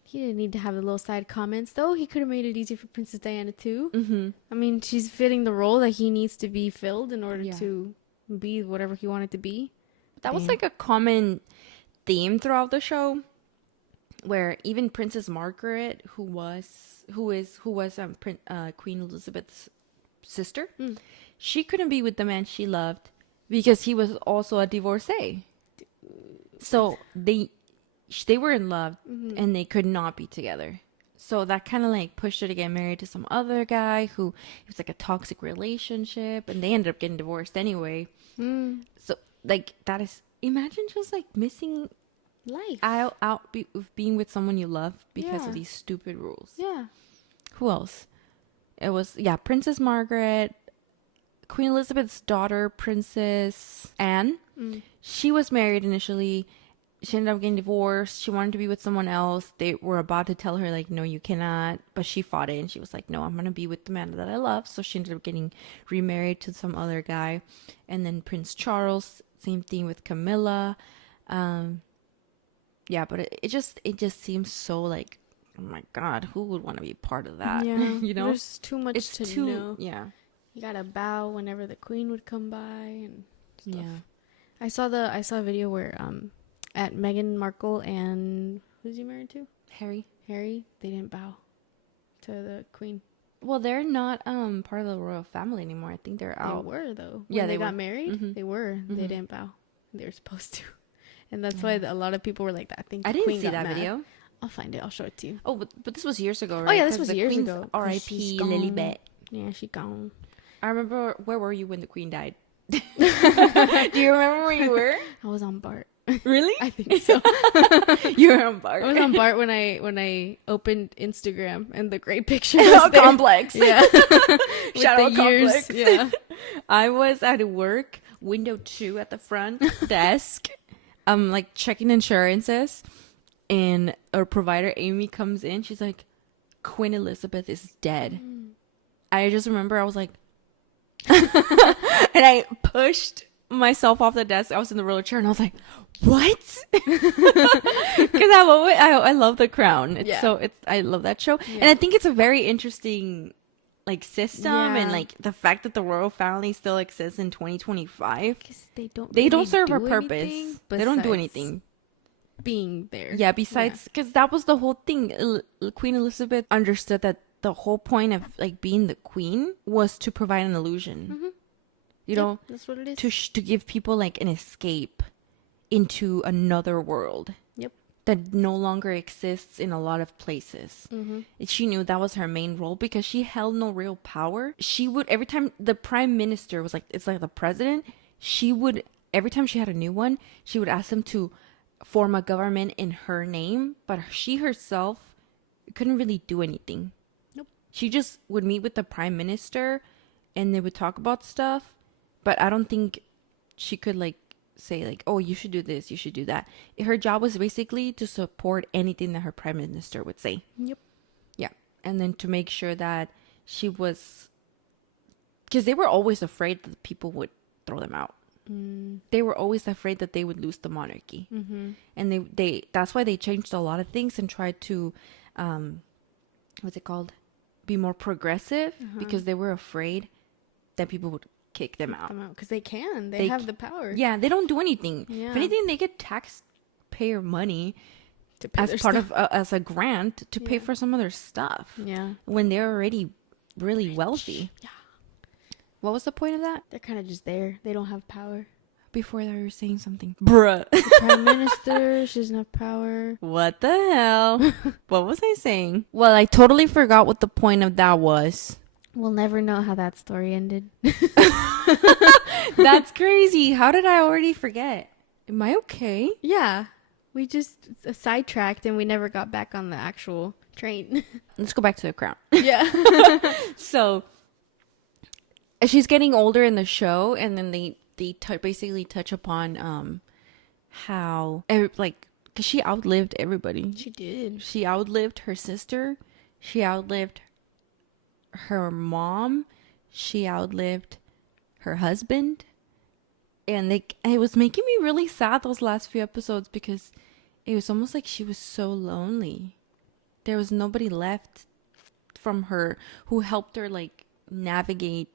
He didn't need to have the little side comments, though. He could have made it easy for Princess Diana, too. Mm-hmm. I mean, she's fitting the role that he needs to be filled in order Yeah. to be whatever he wanted to be. That was like a common theme throughout the show, where even Princess Margaret, who was Queen Elizabeth's sister, she couldn't be with the man she loved because he was also a divorcee. So they were in love and they could not be together. So that kind of like pushed her to get married to some other guy who it was like a toxic relationship, and they ended up getting divorced anyway. So like that is, imagine just like missing Life. of being with someone you love because Yeah. of these stupid rules. Yeah. Who else? It was Princess Margaret, Queen Elizabeth's daughter, Princess Anne. She was married initially. She ended up getting divorced. She wanted to be with someone else. They were about to tell her, like, no, you cannot. But she fought it. And she was like, no, I'm going to be with the man that I love. So she ended up getting remarried to some other guy. And then Prince Charles, same thing with Camilla. But it just seems so like, oh my God, who would want to be part of that? Yeah. There's too much it's to too, know. yeah. You gotta bow whenever the queen would come by and stuff. Yeah. I saw a video where at Meghan Markle and who's he married to? Harry. Harry. They didn't bow to the queen. Well, they're not part of the royal family anymore. I think they're out. They were though. Yeah, When they they got were. married. Mhm. They were. Mhm. They didn't bow. They were supposed to, and that's why a lot of people were like, "I think the I didn't queen see got that mad." video. I'll find it. I'll show it to you. Oh, but this was years ago, right? Oh yeah, this 'Cause was the years Queen's ago. 'Cause R.I.P. she's Lilibet. gone. Yeah, she gone. I remember. Where were you when the Queen died? Do you remember where you were? I was on Bart. Really? I think so. You were on Bart. I was on Bart when I opened Instagram and the great picture was there. Complex. Yeah. Shout out Complex. Yeah. I was at work, window 2 at the front desk. Like checking insurances, and our provider Amy comes in. She's like, Queen Elizabeth is dead. I just remember I was like, and I pushed myself off the desk. I was in the roller chair and I was like, what? Because I love The Crown. I love that show. Yeah. And I think it's a very interesting like system, and Yeah. like the fact that the royal family still exists in 2025. Because they don't They serve a purpose. anything They don't do besides anything. being there. Yeah, besides, because that was the whole thing. Queen Elizabeth understood that the whole point of like being the queen was to provide an illusion. You know, that's what it is. to give people like an escape into another world. Yep. That no longer exists in a lot of places. Mm-hmm. And she knew that was her main role because she held no real power. She would, every time the prime minister was like, it's like the president, she would, every time she had a new one, she would ask them to form a government in her name, but she herself couldn't really do anything. Nope. She just would meet with the prime minister and they would talk about stuff, but I don't think she could like say like, oh, you should do this, you should do that. Her job was basically to support anything that her prime minister would say. Yep. Yeah. And then to make sure that she was, because they were always afraid that people would throw them out. They were always afraid that they would lose the monarchy. And they that's why they changed a lot of things and tried to what's it called, be more progressive, because they were afraid that people would kick them out. Because they can. They have the power. Yeah, they don't do anything. Yeah. If anything, they get taxpayer money To pay as their part stuff. of as a grant to pay Yeah. for some other stuff. Yeah. When they're already really wealthy. Yeah. What was the point of that? They're kind of just there. They don't have power. Before that, you were saying something. Bruh. Prime Minister, she doesn't have power. What the hell? What was I saying? Well, I totally forgot what the point of that was. We'll never know how that story ended. That's crazy. How did I already forget? Am I okay? Yeah. We just sidetracked and we never got back on the actual train. Let's go back to the crown. Yeah. So she's getting older in the show, and then they basically touch upon how because she outlived everybody. She did. She outlived her sister. She outlived her mom. She outlived her husband. And it was making me really sad those last few episodes, because it was almost like she was so lonely. There was nobody left from her who helped her like navigate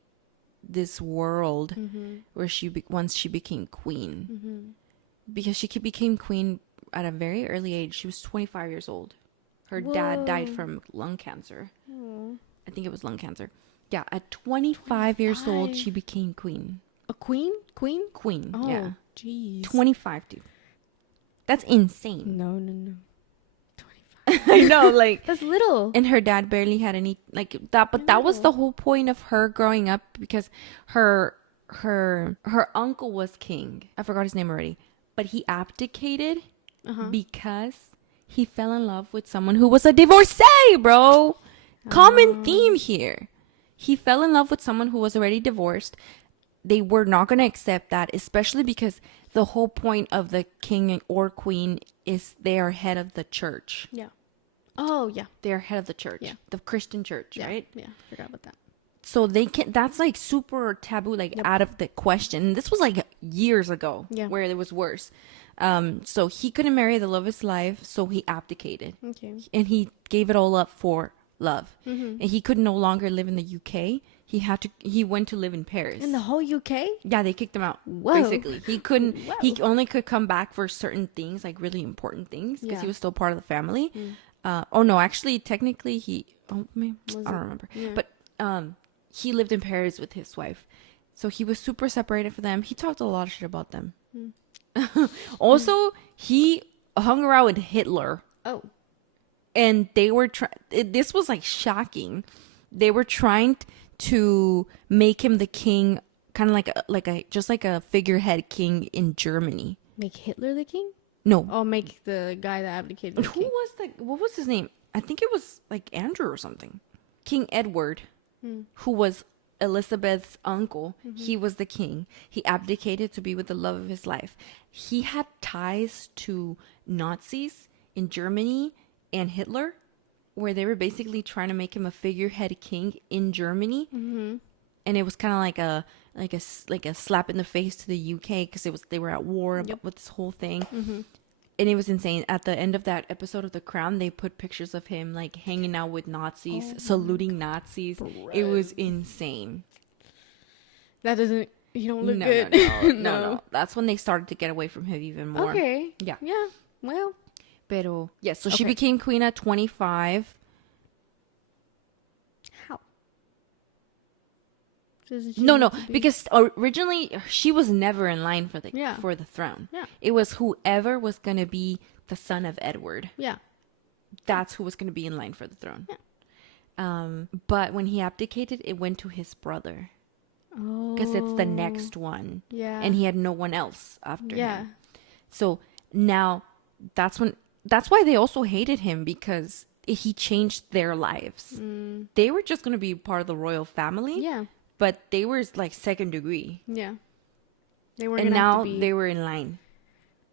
this world where once she became queen. Because she became queen at a very early age. She was 25 years old. Her dad died from lung cancer. I think it was lung cancer. Yeah, at 25 years old, she became queen. A queen? Queen? Queen, Oh, yeah. jeez. 25, dude. That's insane. No. 25. I know, like... That's little. And her dad barely had any, like, that. But that was the whole point of her growing up, because her uncle was king. I forgot his name already. But he abdicated because he fell in love with someone who was a divorcee, bro. Common theme here. He fell in love with someone who was already divorced. They were not going to accept that, especially because the whole point of the king or queen is they are head of the church. Yeah. Oh, yeah. They are head of the church. Yeah. The Christian church, right? Yeah. Forgot about that. So they can't, that's like super taboo, like out of the question. This was like years ago where it was worse. So he couldn't marry the love of his life, so he abdicated. Okay. And he gave it all up for love. And he could no longer live in the UK. He went to live in Paris. In the whole UK? Yeah, they kicked him out. Whoa. Basically. He couldn't, he only could come back for certain things, like really important things, because he was still part of the family. No, actually, technically I don't remember. Yeah. But he lived in Paris with his wife. So he was super separated from them. He talked a lot of shit about them. Also, he hung around with Hitler. Oh. And they were this was like shocking. They were trying to make him the king, kind of like a figurehead king in Germany. Make Hitler the king? No. Oh, make the guy that abdicated the king. What was his name? I think it was like Andrew or something. King Edward, who was Elizabeth's uncle. He was the king. He abdicated to be with the love of his life. He had ties to Nazis in Germany and Hitler, where they were basically trying to make him a figurehead king in Germany. And it was kind of like a slap in the face to the UK, because they were at war with this whole thing. And it was insane. At the end of that episode of The Crown, they put pictures of him like hanging out with Nazis, saluting Nazis. It was insane. That doesn't... You don't look No, good. No. That's when they started to get away from him even more. Okay. Yeah. Yeah. Well... Pero, yeah, so she became queen at 25. How? No, because originally she was never in line for the throne. Yeah. It was whoever was going to be the son of Edward. Yeah. That's who was going to be in line for the throne. Yeah. But when he abdicated, it went to his brother. Oh. Because it's the next one. Yeah. And he had no one else after Yeah. him. So now that's why they also hated him, because he changed their lives. They were just going to be part of the royal family. Yeah. But they were like second degree. Yeah. They were, and now they were in line.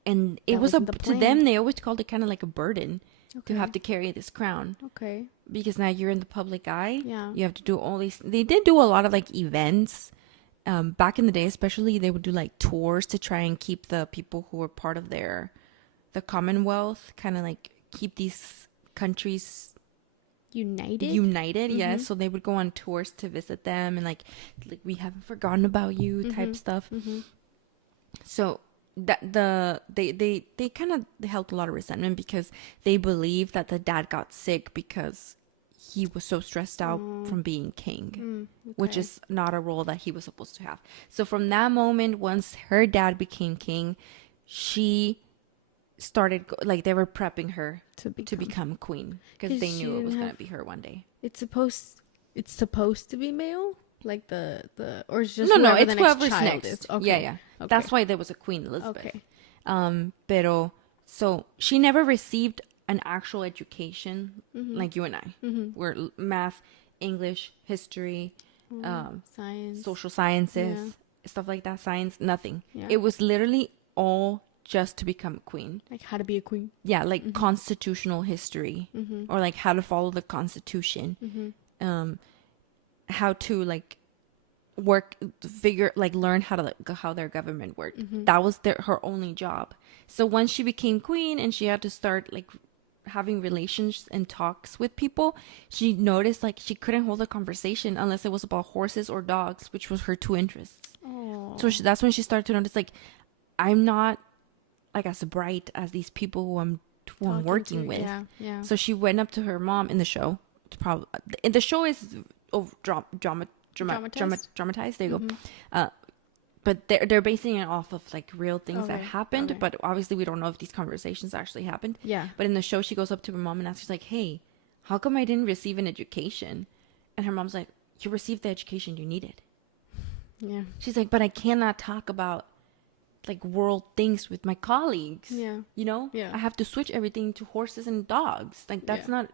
And it was to them, they always called it kind of like a burden to have to carry this crown. Okay. Because now you're in the public eye. Yeah. You have to do all these. They did do a lot of like events. Back in the day, especially, they would do like tours to try and keep the people who were part of the Commonwealth, kind of like keep these countries united. Yes. So they would go on tours to visit them, and like we haven't forgotten about you type stuff. So they kind of held a lot of resentment, because they believed that the dad got sick because he was so stressed out from being king, which okay. is not a role that he was supposed to have. So from that moment, once her dad became king, she started like they were prepping her To to become queen because 'Cause they she knew it didn't was gonna have- be her one day. It's supposed to be male, like the or it's just No, whoever it's the next whoever's child next. is. Okay. Yeah, yeah. Okay. That's why there was a Queen Elizabeth. Okay. Pero so she never received an actual education like you and I. Where math, English, history, Science. social sciences, stuff like that, science, nothing. Yeah. It was literally all just to become a queen. Like how to be a queen. Yeah, like constitutional history or like how to follow the constitution. How to like work, figure, like learn how to how their government worked. That was her only job. So once she became queen and she had to start like having relations and talks with people, she noticed like she couldn't hold a conversation unless it was about horses or dogs, which was her two interests. Oh. So that's when she started to notice like I'm not like as bright as these people who I'm working with. Yeah. Yeah. So she went up to her mom in the show. Probably the show is dramatized. There you go. But they're basing it off of like real things that Okay, happened. okay. But obviously we don't know if these conversations actually happened. Yeah. But in the show, she goes up to her mom and asks, like, "Hey, how come I didn't receive an education?" And her mom's like, "You received the education you needed." Yeah. She's like, "But I cannot talk about like world things with my colleagues. Yeah. You know, Yeah. I have to switch everything to horses and dogs. Like that's Yeah. not.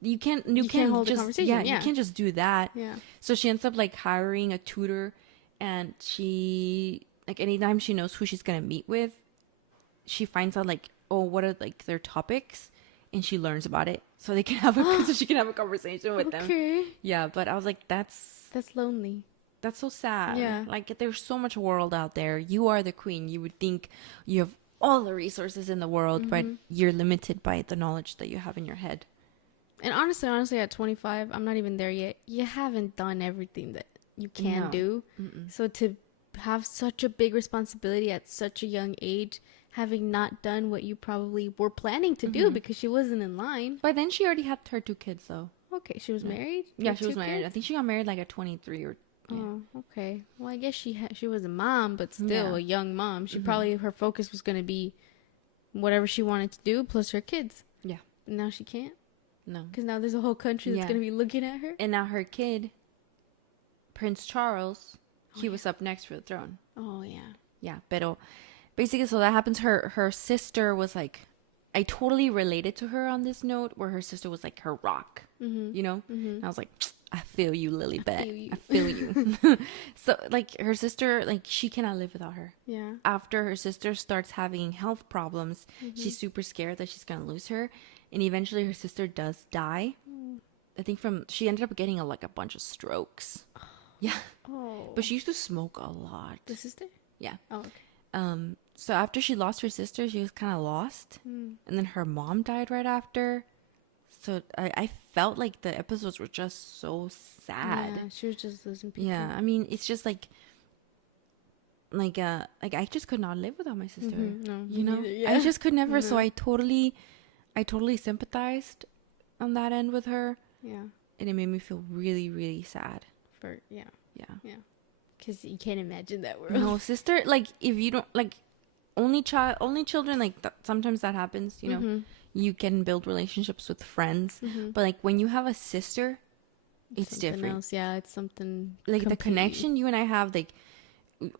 You can't hold a just conversation, you yeah. can't just do that." Yeah. So she ends up like hiring a tutor, and she like anytime she knows who she's gonna meet with, she finds out like, oh, what are like their topics, and she learns about it so they can have so she can have a conversation with them. Okay. Yeah, but I was like, that's lonely. so sad. Yeah. Like there's so much world out there. You are the queen. You would think you have all the resources in the world, but you're limited by the knowledge that you have in your head. And honestly, at 25, I'm not even there yet. You haven't done everything that you can No. do. So to have such a big responsibility at such a young age, having not done what you probably were planning to do because she wasn't in line. By then she already had her two kids though. Okay, she was married? Yeah, With she was two married. I kids? think she got married like at 23 or yeah. Oh, okay. Well, I guess she was a mom, but still Yeah. a young mom. She probably, her focus was going to be whatever she wanted to do plus her kids. Yeah. And now she can't. No. Because now there's a whole country that's Yeah. going to be looking at her. And now her kid, Prince Charles, he was up next for the throne. Oh, yeah. Yeah, pero basically, so that happens. Her sister was like, I totally related to her on this note, where her sister was like her rock, you know. And I was like, I feel you, Lilybet. I feel you. So like her sister, like she cannot live without her. Yeah. After her sister starts having health problems, she's super scared that she's gonna lose her, and eventually her sister does die. I think she ended up getting like a bunch of strokes. Yeah, Oh. but she used to smoke a lot. The sister? Yeah. Oh, okay. So after she lost her sister, she was kind of lost, and then her mom died right after. So I felt like the episodes were just so sad. Yeah, she was just losing people. Yeah, I mean, it's just like I just could not live without my sister. No, You know, neither, yeah. I just could never. So I totally sympathized on that end with her, Yeah. and it made me feel really, really sad. Yeah. Yeah. Yeah. Because you can't imagine that world. No, sister. Like if you don't like only children. Like sometimes that happens. You know, you can build relationships with friends, but like when you have a sister, it's Something different. else. Yeah, it's something Like the completely- connection you and I have, like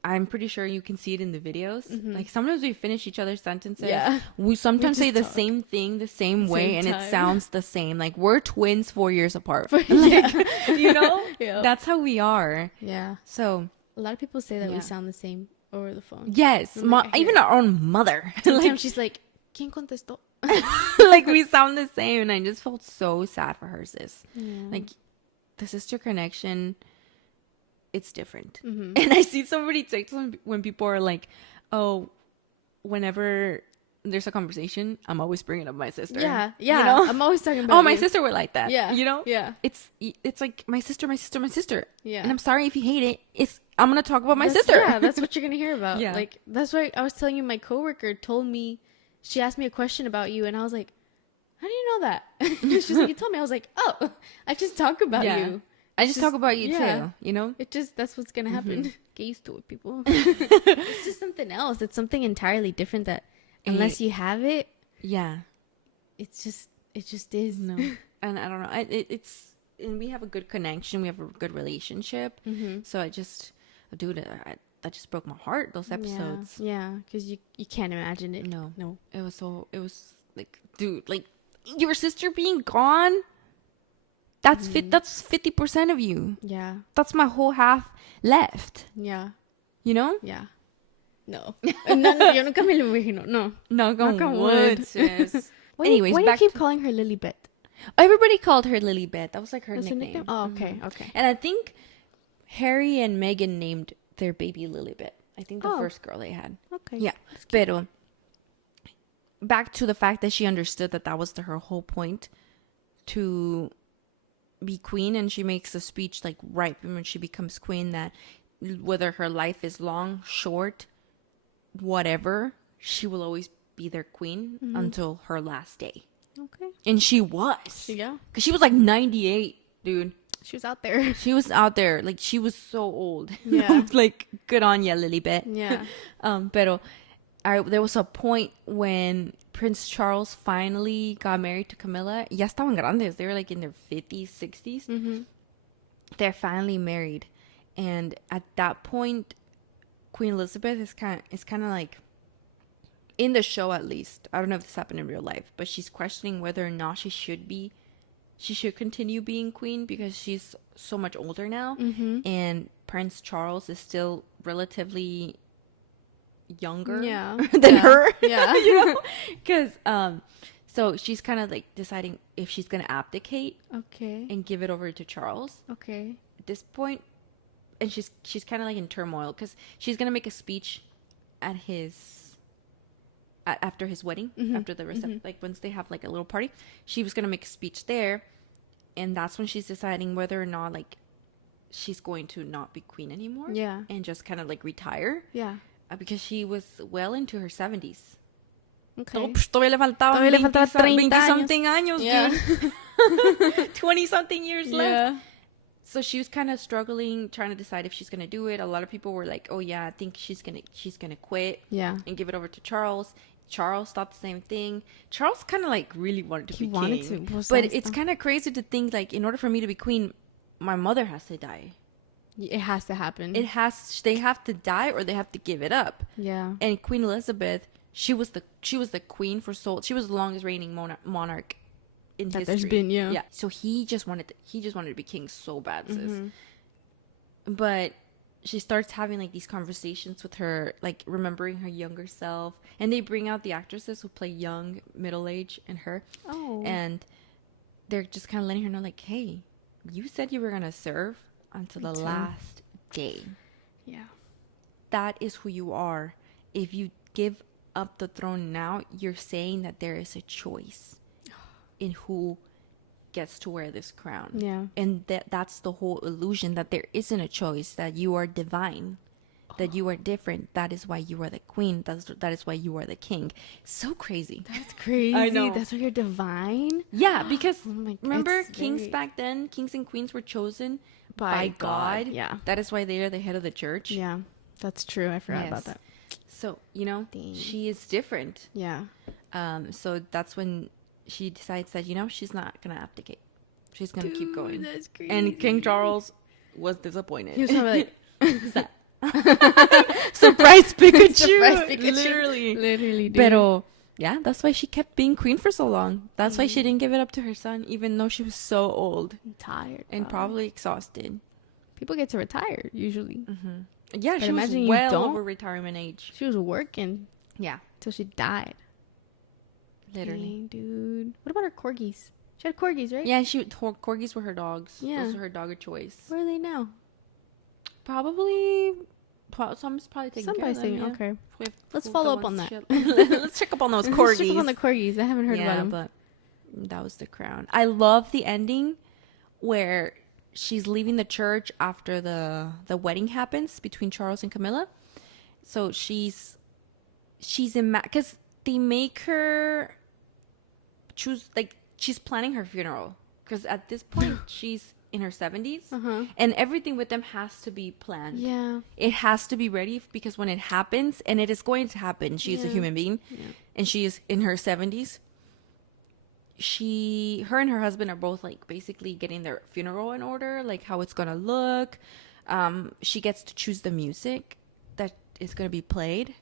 I'm pretty sure you can see it in the videos. Like sometimes we finish each other's sentences. Yeah. We sometimes We say just the talk. same thing the same way, Same and it time. sounds the same. Like we're twins 4 years apart. Yeah. You know, Yeah. that's how we are. Yeah. So A lot of people say that Yeah. we sound the same over the phone. yes, I'm like, I hear even it. our own mother. Sometimes like, she's like, ¿Quién contestó? like we sound the same, and I just felt so sad for her, sis. Like the sister connection, it's different. And I see so many TikToks when people are like, "Oh, whenever there's a conversation, I'm always bringing up my sister." Yeah. You Yeah. know? I'm always talking about Oh, my you. sister were like that. Yeah. You know? Yeah. It's like my sister. Yeah. And I'm sorry if you hate it. I'm gonna talk about my That's- sister. Yeah, that's what you're gonna hear about. Yeah. Like that's why I was telling you. My coworker told me, she asked me a question about you, and I was like, how do you know that? She's like, you told me. I was like, oh, I just talk about Yeah. you. I just talk about you yeah. too, you know? That's what's gonna happen. Get used to it, people. It's just something else. It's something entirely different that unless you have it, Yeah. it just is. No. And I don't know. It's, and we have a good connection. We have a good relationship. So I just, dude, that just broke my heart, those episodes. Yeah, because you can't imagine it. No. It was like, dude, like, your sister being gone, that's that's 50% of you. Yeah. That's my whole half left. Yeah. You know? Yeah. No. No, yo nunca me lo imagino. No. Knock Knock on on wood, wood. sis. Why Anyways, do you back keep to- calling her Lilybeth? Everybody called her Lilybeth. That was like her That's her nickname. Oh, okay. Okay. And I think Harry and Meghan named their baby Lilybeth. I think the Oh. first girl they had. Okay. Yeah. Pero back to the fact that she understood that that was her whole point to be queen, and she makes a speech like right when she becomes queen that whether her life is long, short, whatever, she will always be their queen until her last day. Okay. And she was. Yeah. Because she was like 98, dude. She was out there. She was out there. Like, she was so old. Yeah. Like, good on ya, Lilybeth. Yeah. Pero there was a point when Prince Charles finally got married to Camilla. Ya estaban grandes. They were like in their 50s, 60s. They're finally married. And at that point, Queen Elizabeth is kind of like, in the show at least, I don't know if this happened in real life, but she's questioning whether or not she should continue being queen because she's so much older now. And Prince Charles is still relatively younger than her. Yeah. You know? Because, so she's kind of like deciding if she's going to abdicate Okay. and give it over to Charles Okay. at this point. And she's kind of like in turmoil because she's going to make a speech at after his wedding, after the reception, like once they have like a little party, she was going to make a speech there. And that's when she's deciding whether or not like she's going to not be queen anymore. Yeah. And just kind of like retire. Yeah. Because she was well into her 70s. Okay. Todavía le faltaban Todavía le faltaba 30 años. something años, Yeah. dude. 20 something years left. Yeah. So she was kind of struggling, trying to decide if she's gonna do it. A lot of people were like, "Oh yeah, I think she's gonna quit Yeah. and give it over to Charles." Charles thought the same thing. Charles kind of like really wanted to be wanted king, to. but it's kind of crazy to think like, in order for me to be queen, my mother has to die. It has to happen. They have to die or they have to give it up. Yeah. And Queen Elizabeth, she was the queen for she was the longest reigning monarch in That history. there's been, yeah. So he just wanted to be king so bad, sis. But she starts having like these conversations with her, like remembering her younger self, and they bring out the actresses who play young, middle age, and her. Oh. And they're just kind of letting her know, like, hey, you said you were gonna serve until the last day. Yeah. That is who you are. If you give up the throne now, you're saying that there is a choice in who gets to wear this crown. Yeah. And that's the whole illusion, that there isn't a choice, that you are divine, that you are different. That is why you are the queen. That is why you are the king. So crazy. That's crazy. I know. That's why you're divine. Yeah, because Oh my- remember, it's kings very- back then, kings and queens were chosen By by God, God. yeah. That is why they are the head of the church. Yeah. That's true. I forgot about Yes. that. So, you know, Dang. she is different. Yeah. So that's when she decides that, she's not going to abdicate. She's going to keep going. That's crazy. And King Charles was disappointed. He was probably like, Who's that? Surprise Pikachu. Surprise Pikachu. Literally, dude. Pero, yeah, that's why she kept being queen for so long. That's why she didn't give it up to her son, even though she was so old I'm tired. and probably exhausted. People get to retire usually. Yeah, But she was imagine you well don't. over retirement age. She was working Yeah, till she died. literally. Dang, dude. What about her corgis? She had corgis, right? Yeah, corgis were her dogs. Yeah. Those were her dog of choice. Where are they now? Some's probably taking Somebody's care of them. taking. Yeah. Okay. With Let's the follow up ones on that. Let's check up on those Let's corgis. check up on the corgis. I haven't heard about them. But that was the crown. I love the ending where she's leaving the church after the wedding happens between Charles and Camilla. So she's in because they make her choose, like, she's planning her funeral. Because at this point, she's in her 70s. Uh-huh. And everything with them has to be planned. Yeah. It has to be ready because when it happens, and it is going to happen, she's a human being, and she is in her 70s. Her and her husband are both, like, basically getting their funeral in order, like how it's gonna look. She gets to choose the music that is gonna be played.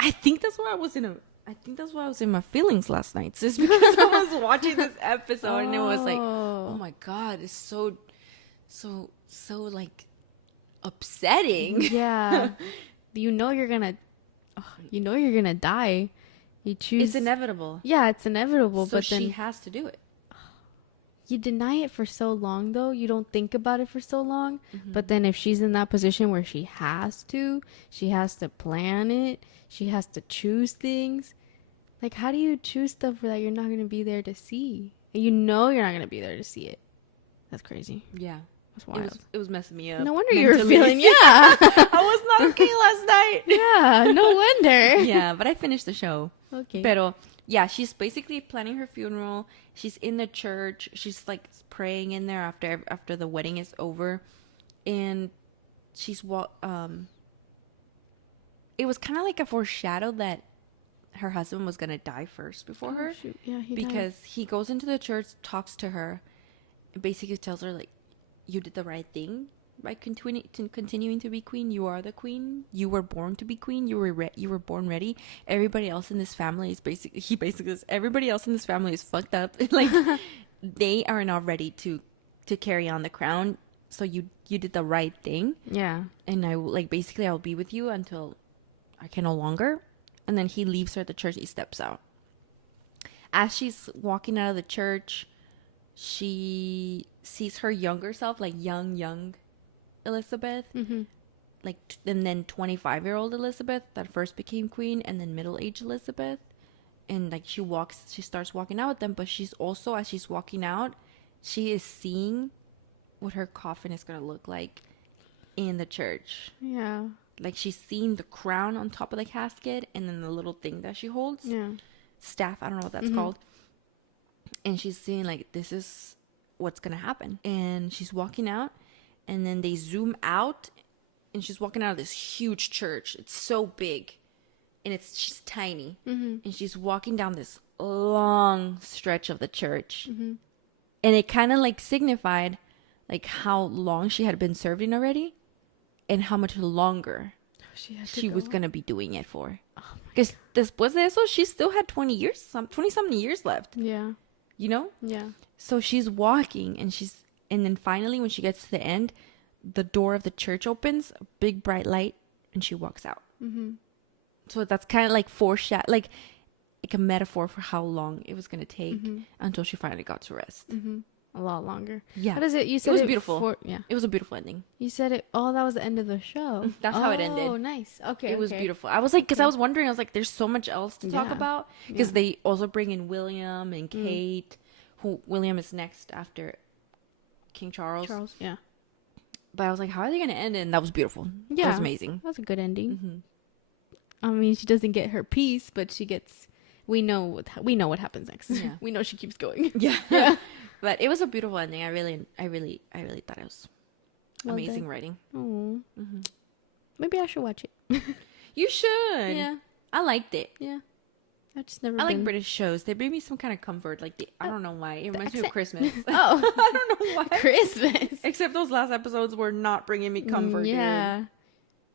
I think that's why I was in my feelings last night. Just because I was watching this episode and it was like, oh my God, it's so like upsetting. Yeah. You know you're gonna die. You choose. It's inevitable. Yeah, it's inevitable. So but then she has to do it. you deny it for so long, though. You don't think about it for so long. But then if she's in that position where she has to plan it. She has to choose things. Like, how do you choose stuff that you're not going to be there to see? And you know you're not going to be there to see it. That's crazy. Yeah. That's wild. It was messing me up. No wonder you were mentally. feeling, yeah. I was not okay last night. Yeah, no wonder. Yeah, but I finished the show. Okay. Pero, yeah, she's basically planning her funeral. She's in the church. She's, like, praying in there after the wedding is over. And she's, it was kind of like a foreshadow that her husband was going to die first before her. Shoot. Yeah, he Because he goes into the church, talks to her, and basically tells her, like, you did the right thing by continuing to be queen. You are the queen. You were born to be queen. You were born ready. Everybody else in this family is everybody else in this family is fucked up. Like, they are not ready to carry on the crown. So you did the right thing. Yeah. And I'll be with you until I can no longer. And then he leaves her at the church. He steps out. As she's walking out of the church, she sees her younger self, like young Elizabeth, and then 25-year-old Elizabeth that first became queen, and then middle-aged Elizabeth. And like she starts walking out with them, but she's also, as she's walking out, she is seeing what her coffin is going to look like in the church. Yeah. Like, she's seeing the crown on top of the casket, and then the little thing that she holds. Yeah. Staff, I don't know what that's called. And she's seeing, like, this is what's going to happen. And she's walking out, and then they zoom out, and she's walking out of this huge church. It's so big, and she's tiny. And she's walking down this long stretch of the church. And it kind of, like, signified, like, how long she had been serving already. And how much longer she was going to be doing it for. Because después de eso, she still had 20-something years left. Yeah. You know? Yeah. So she's walking, and then finally, when she gets to the end, the door of the church opens, a big bright light, and she walks out. So that's kind of like like a metaphor for how long it was going to take until she finally got to rest. A lot longer. Yeah. What is it? You said it was beautiful. Yeah. It was a beautiful ending. You said it. Oh, that was the end of the show. That's how it ended. Oh, nice. Okay. It was beautiful. I was like, because I was wondering, I was like, there's so much else to talk Yeah. about. Because they also bring in William and Kate, who William is next after King Charles. Yeah. But I was like, how are they going to end it? And that was beautiful. Yeah. That was amazing. That was a good ending. I mean, she doesn't get her piece, but she gets. We know what happens next. Yeah. We know she keeps going. Yeah. But it was a beautiful ending. I really thought it was Well amazing done. writing. Oh. Maybe I should watch it. You should. Yeah. I liked it. Yeah. I've just never. I like been... British shows. They bring me some kind of comfort. Like, I don't know why. It reminds me of accent. Christmas. Oh. I don't know why. Christmas. Except those last episodes were not bringing me comfort. Yeah. Dude.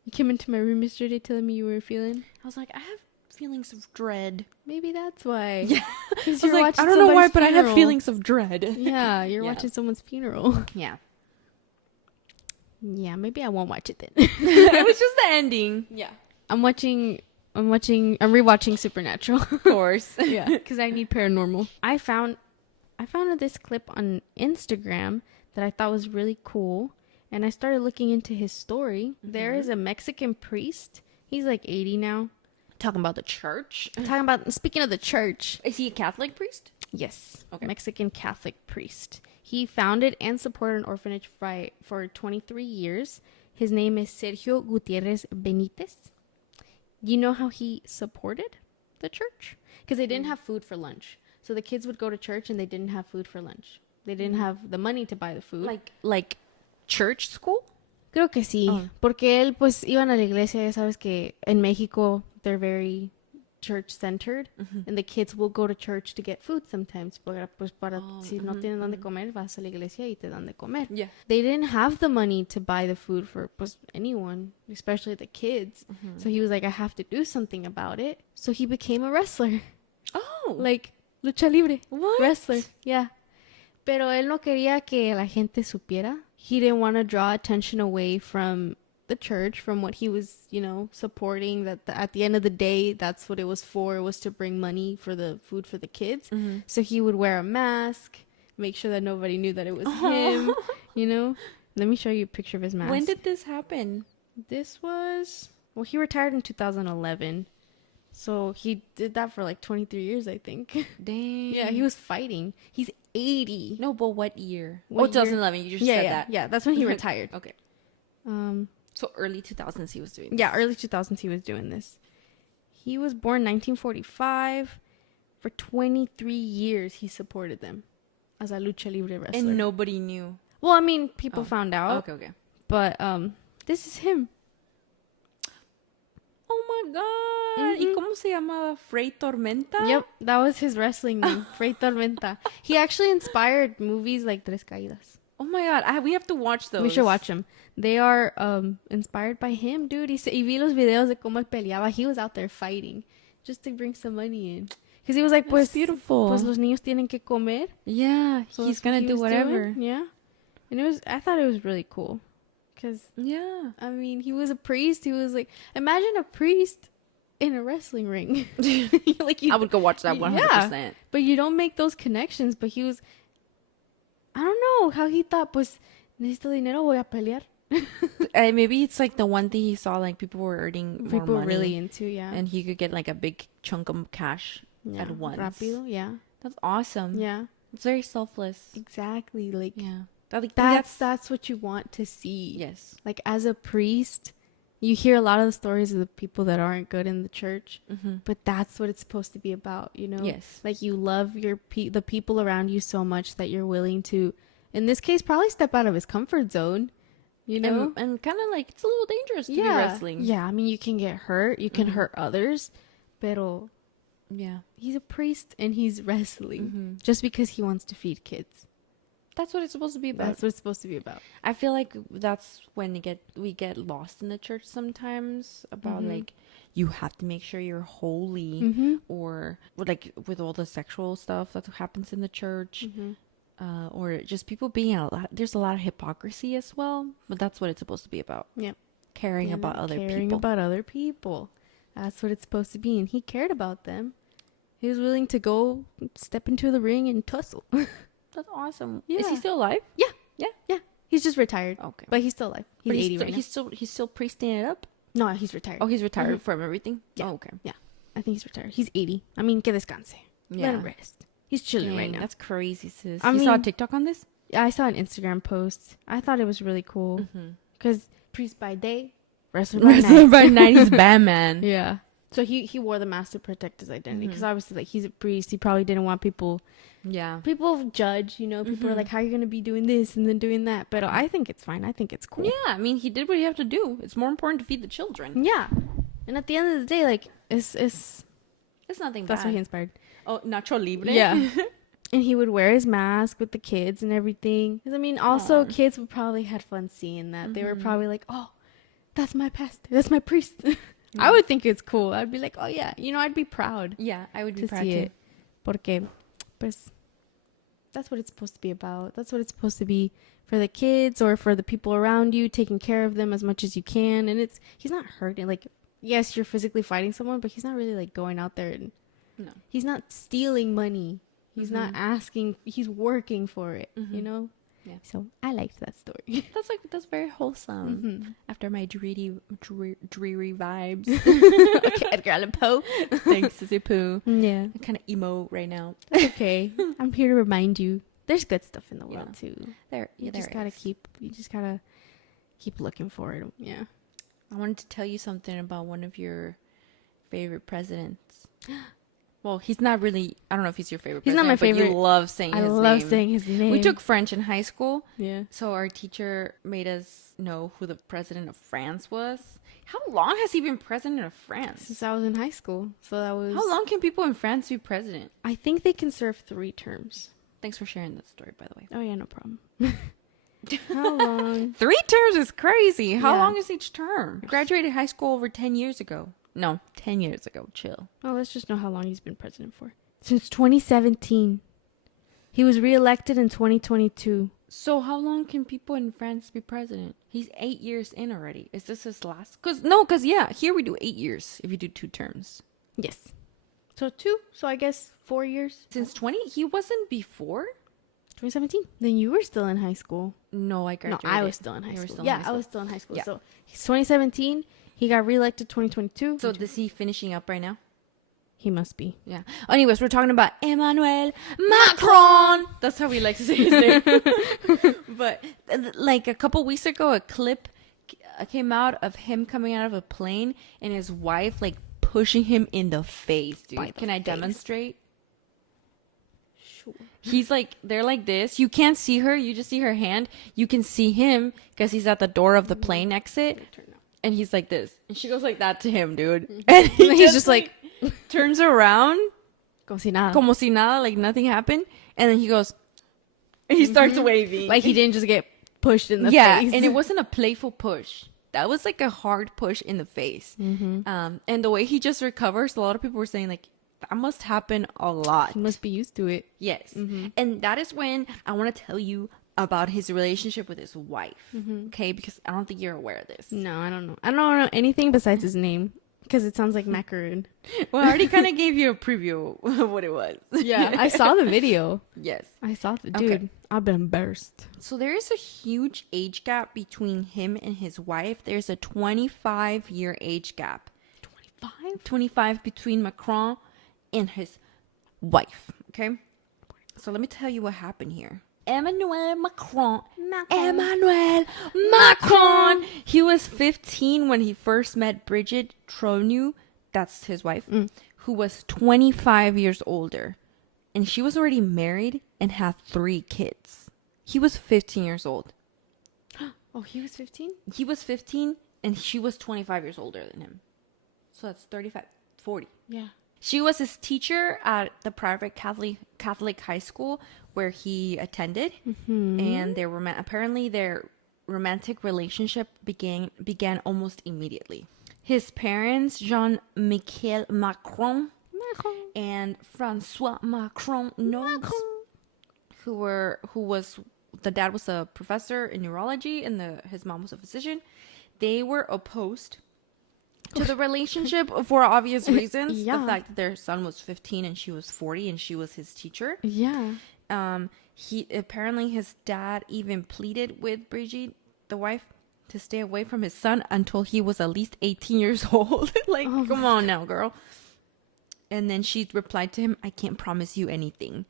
You came into my room yesterday telling me you were feeling. I was like, I have feelings of dread. Maybe that's why. Yeah. Because I was like, I don't know why, but I have feelings of dread. Yeah, you're Yeah. watching someone's funeral. Yeah. Yeah, maybe I won't watch it then. It was just the ending. Yeah. I'm rewatching Supernatural. Of course. Yeah, because I need paranormal. I found this clip on Instagram that I thought was really cool, and I started looking into his story. There is a Mexican priest. He's like 80 now. Talking about the church. Speaking of the church. Is he a Catholic priest? Yes. Okay. Mexican Catholic priest. He founded and supported an orphanage for 23 years. His name is Sergio Gutierrez Benitez. You know how he supported the church? Because they didn't have food for lunch. So the kids would go to church and they didn't have food for lunch. They didn't have the money to buy the food. Like church school? Creo que sí, porque él pues iban a la iglesia, ya sabes que en México they're very church centered and the kids will go to church to get food sometimes para si no tienen donde comer vas a la iglesia y te dan de comer. Yeah. They didn't have the money to buy the food for pues anyone, especially the kids. So he was like, I have to do something about it. So he became a wrestler. Oh. Like lucha libre. What? Wrestler. Yeah. Pero él no quería que la gente supiera. He didn't want to draw attention away from the church, from what he was, you know, supporting. That at the end of the day, that's what it was for. It was to bring money for the food for the kids. So he would wear a mask, make sure that nobody knew that it was him, you know. Let me show you a picture of his mask. When did this happen? This was... Well, he retired in 2011. So he did that for like 23 years, I think. Dang. Yeah, he was fighting. He's 80. No, but what year? What year? 2011. You just said that. Yeah, that's when he retired. Okay. So early 2000s he was doing this. Yeah, early 2000s he was doing this. He was born 1945. For 23 years he supported them as a lucha libre wrestler. And nobody knew. Well, I mean, people found out. Okay. But this is him. Oh my god. ¿Y cómo se llamaba? Frey Tormenta? Yep, that was his wrestling name, Frey Tormenta. He actually inspired movies like Tres Caídas. Oh my god. We have to watch those. We should watch them. They are inspired by him, dude. Y vi los videos de cómo él peleaba. He was out there fighting just to bring some money in. Because he was like, pues, beautiful. Pues los niños tienen que comer. Yeah, So he's that's what gonna he do was whatever. doing. Yeah. And I thought it was really cool. Because, Yeah. I mean, he was a priest. He was like, imagine a priest in a wrestling ring. Like I would go watch that 100%. Yeah, but you don't make those connections. But he was, I don't know how he thought, pues, necesito dinero, voy a pelear. Maybe it's like the one thing he saw, like people were earning more People money. really into, yeah. And he could get like a big chunk of cash Yeah, at once. Rápido, yeah. That's awesome. Yeah. It's very selfless. Exactly. Like, Yeah. that's what you want to see. Yes. Like, as a priest, you hear a lot of the stories of the people that aren't good in the church, but that's what it's supposed to be about, you know? Yes. Like, you love the people around you so much that you're willing to, in this case, probably step out of his comfort zone, you know? And kind of like, it's a little dangerous to be wrestling. Yeah, I mean, you can get hurt. You can hurt others, pero Yeah. he's a priest and he's wrestling just because he wants to feed kids. That's what it's supposed to be about. That's what it's supposed to be about. I feel like that's when we get lost in the church sometimes about like you have to make sure you're holy or like with all the sexual stuff that happens in the church or just people being there's a lot of hypocrisy as well, but that's what it's supposed to be about. Yep. Caring about other people. About other people. That's what it's supposed to be. And he cared about them. He was willing to go step into the ring and tussle. That's awesome. Yeah. Is he still alive? Yeah. Yeah. Yeah. He's just retired. Okay. But he's still alive. He's But 80 right now. he's still priesting it up? No, he's retired. Oh, he's retired from everything? Yeah. Oh, okay. Yeah. I think he's retired. He's 80. I mean, que descanse. Yeah. Let him rest. He's chilling right Dang, now. that's crazy, sis. I You saw a mean- TikTok on this? I saw an Instagram post. I thought it was really cool. Because priest by day, wrestler by night. He's Batman. Yeah. So he wore the mask to protect his identity. Because obviously, like, he's a priest. He probably didn't want people judge, you know. People are like, how are you going to be doing this and then doing that? But I think it's fine. I think it's cool. Yeah, I mean, he did what he had to do. It's more important to feed the children. Yeah. And at the end of the day, like, it's It's nothing that's bad. what he inspired. Oh, Nacho Libre? Yeah. And he would wear his mask with the kids and everything. 'Cause, I mean, also, Aw. kids would probably had fun seeing that. They were probably like, oh, that's my pastor. That's my priest. I would think it's cool. I'd be like, oh, yeah. You know, I'd be proud Yeah, I would be to proud see too. it. Porque, pues, that's what it's supposed to be about. That's what it's supposed to be for the kids or for the people around you, taking care of them as much as you can. And he's not hurting. Like, yes, you're physically fighting someone, but he's not really, like, going out there and No. he's not stealing money. He's not asking. He's working for it, you know? Yeah. So I liked that story. That's very wholesome. After my dreary vibes. Okay, Edgar Allan Poe. Thanks, Sissy Pooh. Yeah. I'm kind of emo right now. That's okay. I'm here to remind you there's good stuff in the world, Yeah. too. You You just gotta keep looking for it. Yeah. I wanted to tell you something about one of your favorite presidents. Well, he's not really. I don't know if he's your favorite. He's not my president, but favorite. You love saying I his love name. saying his name. We took French in high school, Yeah. so our teacher made us know who the president of France was. How long has he been president of France? Since I was in high school. So that was... How long can people in France be president? I think they can serve 3 terms. Thanks for sharing that story, by the way. Oh, yeah, no problem. How long? 3 terms is crazy. How Yeah. long is each term? I graduated high school over 10 years ago. No, 10 years ago. Chill. Oh, let's just know how long he's been president for. Since 2017. He was reelected in 2022. So how long can people in France be president? He's 8 years in already. Is this his last? Because yeah, here we do 8 years if you do 2 terms. Yes. So 2. So I guess 4 years. Since 20, he wasn't before? 2017. Then you were still in high school. No, I No, graduated. I was still in high You were school. still in Yeah, high I school. was still in high school. Yeah. So he's 2017. He got reelected 2022. So is he finishing up right now? He must be. Yeah. Anyways, we're talking about Emmanuel Macron. That's how we like to say his name. But like a couple weeks ago, a clip came out of him coming out of a plane and his wife like pushing him in the face, dude. By the Can I face. demonstrate? Sure. He's like, they're like this. You can't see her. You just see her hand. You can see him because he's at the door of the plane exit. And he's like this. And she goes like that to him, dude. And He's just like turns around. como si nada. Como si nada, like nothing happened. And then he goes, and he starts waving. Like he didn't just get pushed in the yeah, face. and it wasn't a playful push. That was like a hard push in the face. And the way he just recovers, a lot of people were saying like, that must happen a lot. He must be used to it. Yes. And that is when I want to tell you about his relationship with his wife. Okay? Because I don't think you're aware of this. No, I don't know. I don't know anything besides his name because it sounds like macaroon. Well, I already kind of gave you a preview of what it was. Yeah, I saw the video. Yes. I saw the dude. Okay. I've been burst. So there is a huge age gap between him and his wife. There's a 25-year age gap. 25? 25 between Macron and his wife. Okay? So let me tell you what happened here. Emmanuel Macron. Emmanuel Macron. He was 15 when he first met Brigitte Tronu, that's his wife, who was 25 years older. And she was already married and had 3 kids. He was 15 years old. Oh, he was 15? He was 15 and she was 25 years older than him. So that's 35, 40. Yeah. She was his teacher at the private Catholic high school where he attended, and apparently their romantic relationship began almost immediately. His parents, Jean-Michel Macron and Francois Macron, the dad was a professor in neurology and his mom was a physician. They were opposed to the relationship for obvious reasons. Yeah. The fact that their son was 15 and she was 40 and she was his teacher. Yeah. His dad even pleaded with Brigitte, the wife, to stay away from his son until he was at least 18 years old. Like, come on now, girl. And then she replied to him, I can't promise you anything.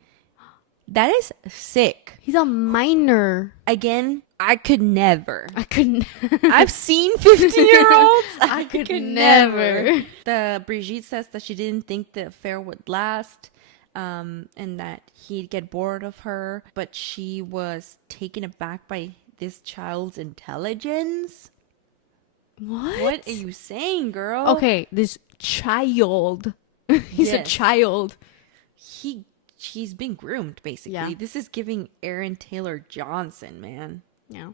That is sick. He's a minor. Again, I could never. I couldn't. I've seen 15-year-olds. I could never. The Brigitte says that she didn't think the affair would last, and that he'd get bored of her, but she was taken aback by this child's intelligence. What are you saying, girl? Okay, this child. He's a Yes. child. She's being groomed, basically. Yeah. This is giving Aaron Taylor Johnson, man. Yeah.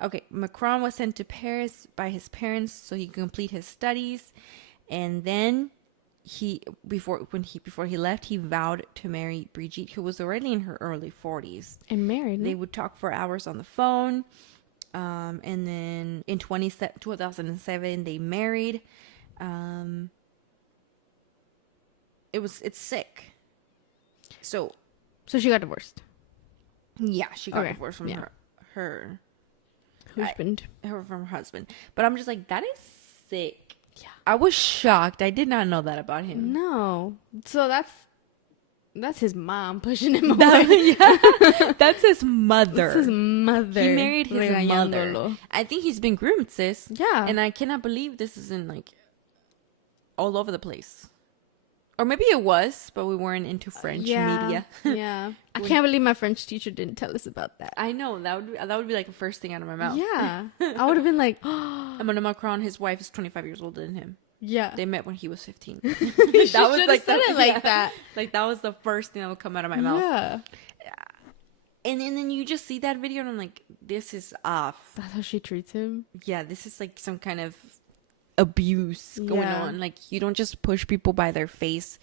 Okay, Macron was sent to Paris by his parents so he could complete his studies, and then before he left, he vowed to marry Brigitte, who was already in her early 40s. And married. They would talk for hours on the phone, and then in 2007 they married. It's sick. So So she got divorced. yeah, she got Okay, divorced from yeah. her Husband. from her husband. But I'm just like, that is sick. Yeah. I was shocked. I did not know that about him. No. So that's his mom pushing him away. That's his mother. That's his mother. He married his mother. Regañándolo. I think he's been groomed, sis. Yeah. And I cannot believe this isn't like all over the place. Or maybe it was, but we weren't into French media. Yeah. I can't believe my French teacher didn't tell us about that. I know that would be like the first thing out of my mouth. Yeah. I would have been like, Emmanuel Macron, his wife is 25 years older than him. yeah. They met when he was 15. That was like said it like yeah. that. Like that was the first thing that would come out of my mouth. Yeah. And then you just see that video and I'm like, this is off. That's how she treats him. Yeah, this is like some kind of abuse going on. Like you don't just push people by their face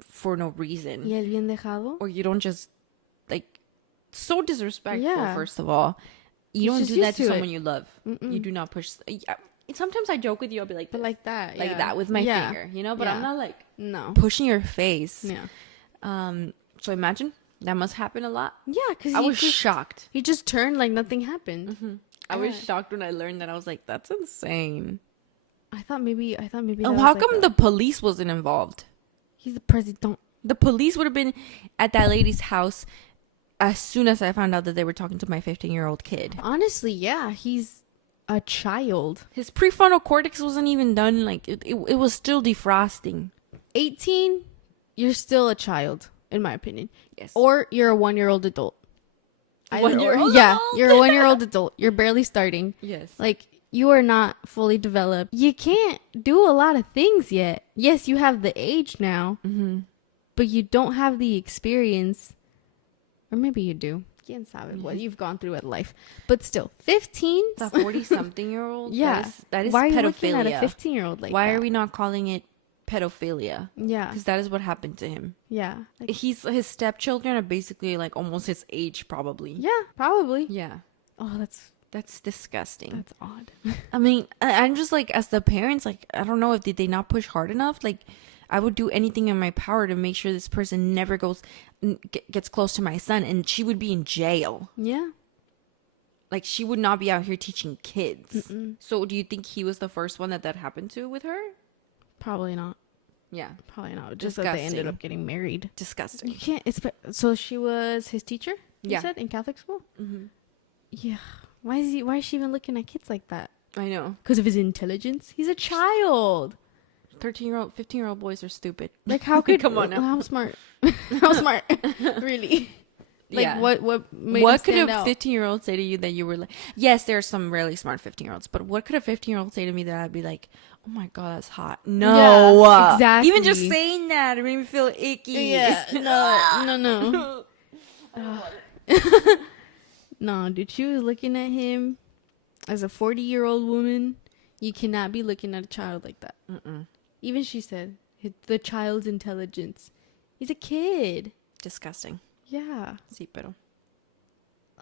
for no reason. Y el bien dejado. Or you don't just like so disrespectful. Yeah. First of all, you He's don't just do that used to to someone it. you love. Mm-mm. You do not push. Sometimes I joke with you. I'll be like, But like that. like yeah. that with my Yeah. finger, you know. But Yeah. I'm not like No. pushing your face. Yeah. So imagine that must happen a lot. Yeah, because I was shocked. He just turned like nothing happened. I was shocked when I learned that. I was like, that's insane. I thought maybe. Oh, that how was come like the police wasn't involved? he's the president. The police would have been at that lady's house as soon as I found out that they were talking to my 15-year-old kid. Honestly, yeah, he's a child. His prefrontal cortex wasn't even done. Like, it was still defrosting. 18, you're still a child, in my opinion. Yes. Or you're a 1-year-old adult. Either 1-year-old or. Yeah, adult? you're a 1-year-old adult. You're barely starting. Yes. Like, you are not fully developed. You can't do a lot of things yet. Yes, you have the age now, but you don't have the experience. Or maybe you do. Quién sabe what you've gone through at life. But still, 15? The 40-something-year-old? Yeah. That is Why are you pedophilia. looking at a 15-year-old like Why that? are we not calling it pedophilia? Yeah. Because that is what happened to him. Yeah. Like, His stepchildren are basically like almost his age, probably. yeah, probably. Yeah. Oh, That's disgusting. that's odd. I mean, I'm just like, as the parents, like, I don't know if did they not push hard enough. Like, I would do anything in my power to make sure this person never gets close to my son, and she would be in jail. Yeah. Like, she would not be out here teaching kids. So, do you think he was the first one that happened to with her? Probably not. Yeah, Probably not. Just that they ended Disgusting. up getting married. disgusting. You can't. So she was his teacher. You Yeah. said in Catholic school. Mm-hmm. Yeah. Why is she even looking at kids like that? I know. Because of his intelligence. He's a child. 13-year-old, 15-year-old boys are stupid. Like how could Come on now. How smart? How smart? Really? Like Yeah. what made What him could stand a out? 15-year-old say to you that you were like, yes, there are some really smart 15-year-olds, but what could a 15-year-old say to me that I'd be like, oh my God, that's hot? No. Yeah, exactly. Even just saying that, it made me feel icky. Yeah. No. No, dude. She was looking at him as a 40-year-old woman. You cannot be looking at a child like that. Mm-mm. Even she said the child's intelligence. He's a kid. Disgusting. Yeah. Sí, pero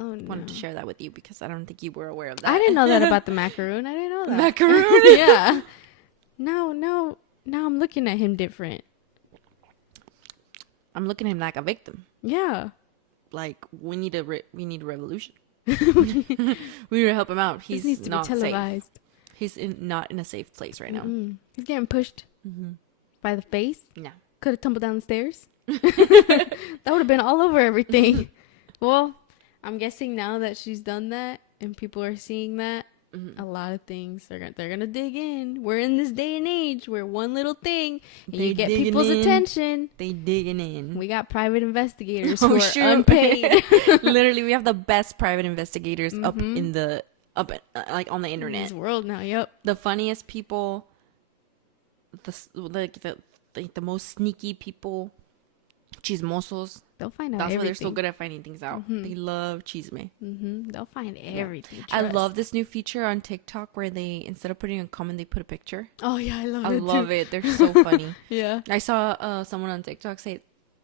Oh no. wanted to share that with you because I don't think you were aware of that. I didn't know that about the macaroon. I didn't know that. Macaroon? Yeah. No. Now I'm looking at him different. I'm looking at him like a victim. Yeah. Like, we need a revolution. We need to help him out. This He's needs to not be safe. televised. He's not in a safe place right now. He's getting pushed by the face. Yeah. Could have tumbled down the stairs. That would have been all over everything. Well, I'm guessing now that she's done that and people are seeing that, a lot of things they're gonna dig in. We're in this day and age where one little thing and you get digging people's in. attention. They digging in. We got private investigators Oh, who are shoot. unpaid. Literally, we have the best private investigators up Mm-hmm. in the like on the in internet. this world now. Yep. The funniest people, the most sneaky people, chismosos. They'll find out That's why everything. they're so good at finding things out. They love chisme. They'll find everything. I trust. love this new feature on TikTok where they, instead of putting a comment, they put a picture. Oh yeah, I love I it. love too. it. They're so funny. Yeah. I saw someone on TikTok say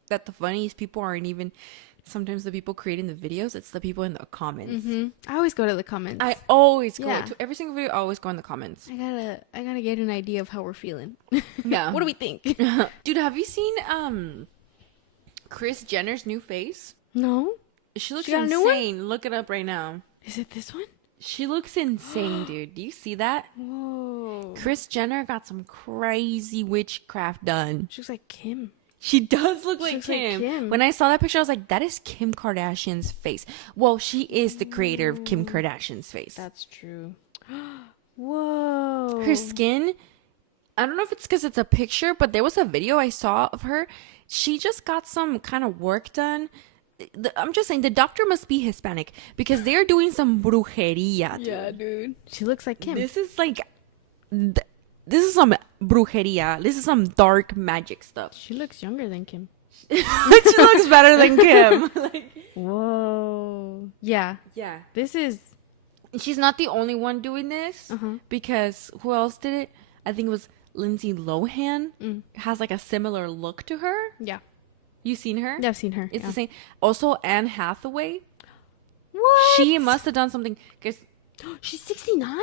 that the funniest people aren't even sometimes the people creating the videos. It's the people in the comments. I always go to the comments. I always go Yeah. to every single video. I always go in the comments. I gotta get an idea of how we're feeling. Yeah. What do we think? Dude, have you seen Kris Jenner's new face? No. She looks She got a new one? insane. Look it up right now. Is it this one? She looks insane, dude. Do you see that? Whoa. Kris Jenner got some crazy witchcraft done. She looks like Kim. She does look like looks like Kim. Kim. When I saw that picture, I was like, that is Kim Kardashian's face. Well, she is the creator of Kim Kardashian's face. That's true. Whoa. Her skin I don't know if it's because it's a picture, but there was a video I saw of her. She just got some kind of work done. I'm just saying the doctor must be Hispanic because they're doing some brujeria. Dude. dude. She looks like Kim. This is like, this is some brujeria. This is some dark magic stuff. She looks younger than Kim. She looks better than Kim. Whoa. Yeah. Yeah. This is. She's not the only one doing this because who else did it? I think it was Lindsay Lohan. Has like a similar look to her. Yeah. You seen her? Yeah, I've seen her. It's the same. Also, Anne Hathaway. What? She must have done something because She's 69?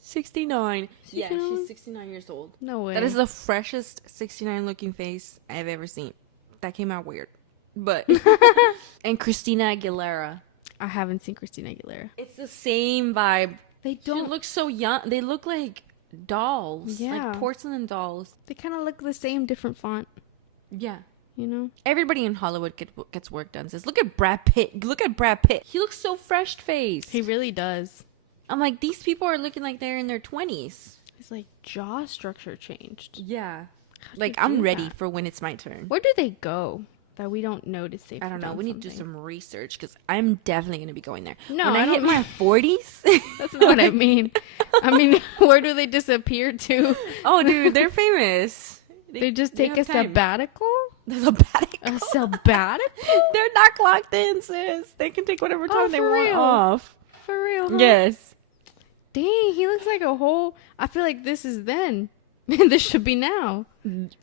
69. Yeah, 69? she's 69 years old. No way. That is the freshest 69 looking face I've ever seen. That came out weird. But and Christina Aguilera. I haven't seen Christina Aguilera. It's the same vibe. They Don't look so young. They look like dolls. Yeah. Like porcelain dolls. They kind of look the same, different font. Yeah. You know? Everybody in Hollywood gets work done. Says, look at Brad Pitt. Look at Brad Pitt. He looks so fresh faced. He really does. I'm like, these people are looking like they're in their 20s. His like jaw structure changed. Yeah. Like, they I'm do ready that? for when it's my turn. Where do they go that we don't notice? I don't know. We need to do some research because I'm definitely going to be going there. No, when I hit don't- my 40s. That's not what I mean. I mean, where do they disappear to? Oh, dude, they're famous. They just take a have time. sabbatical? They're sabbatical. A sabbatical? They're not clocked in, sis. They can take whatever time they for want real? off. For real? Huh? Yes. Dang, he looks like a whole. I feel like this is then. This should be now.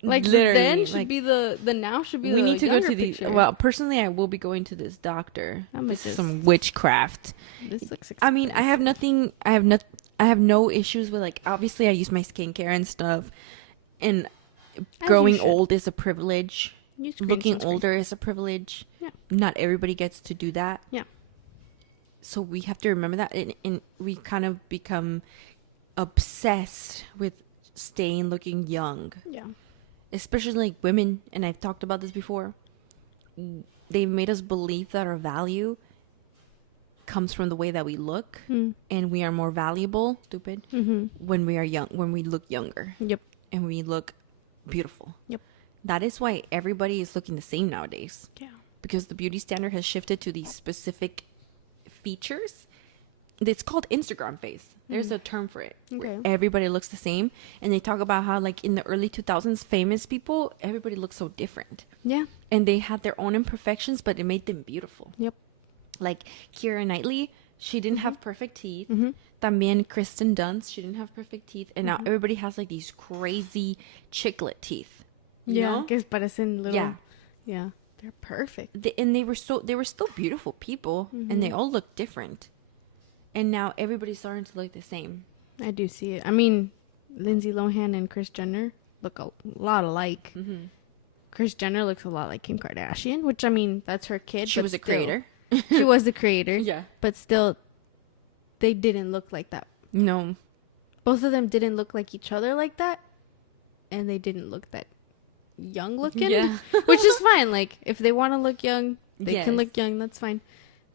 Like the Literally, then should like- be the now should be We the need to go younger to the. picture. Well, personally, I will be going to this doctor. I'm This is just- some witchcraft. This looks. I mean, I have nothing. I have no issues with, like, obviously I use my skincare and stuff, and you growing should. old is a privilege. Use green Looking sunscreen. older is a privilege. Yeah. Not everybody gets to do that. Yeah. So we have to remember that, and we kind of become obsessed with staying looking young, Yeah. especially like women. And I've talked about this before. They've made us believe that our value comes from the way that we look, and we are more valuable, stupid, when we are young, when we look younger, Yep. and we look beautiful. Yep. That is why everybody is looking the same nowadays, Yeah. because the beauty standard has shifted to these specific features. It's called Instagram face. There's a term for it. Where Okay. everybody looks the same, and they talk about how, like, in the early 2000s, famous people, everybody looked so different, Yeah. and they had their own imperfections, but it made them beautiful. Yep. Like Keira Knightley, she didn't have perfect teeth. Mm-hmm. También Kristen Dunst, she didn't have perfect teeth, and now everybody has like these crazy chiclet teeth. You know? Que parecen little. Yeah. Yeah. They're perfect. And they were still beautiful people, and they all look different. And now everybody's starting to look the same. I do see it. I mean, Lindsay Lohan and Kris Jenner look a lot alike. Kris Jenner looks a lot like Kim Kardashian, which, I mean, that's her kid. She but was a still- creator. She was the creator. Yeah. But still, they didn't look like that. No. Both of them didn't look like each other like that. And they didn't look that young looking. Yeah. Which is fine. Like, if they want to look young, they can Yes. look young. That's fine.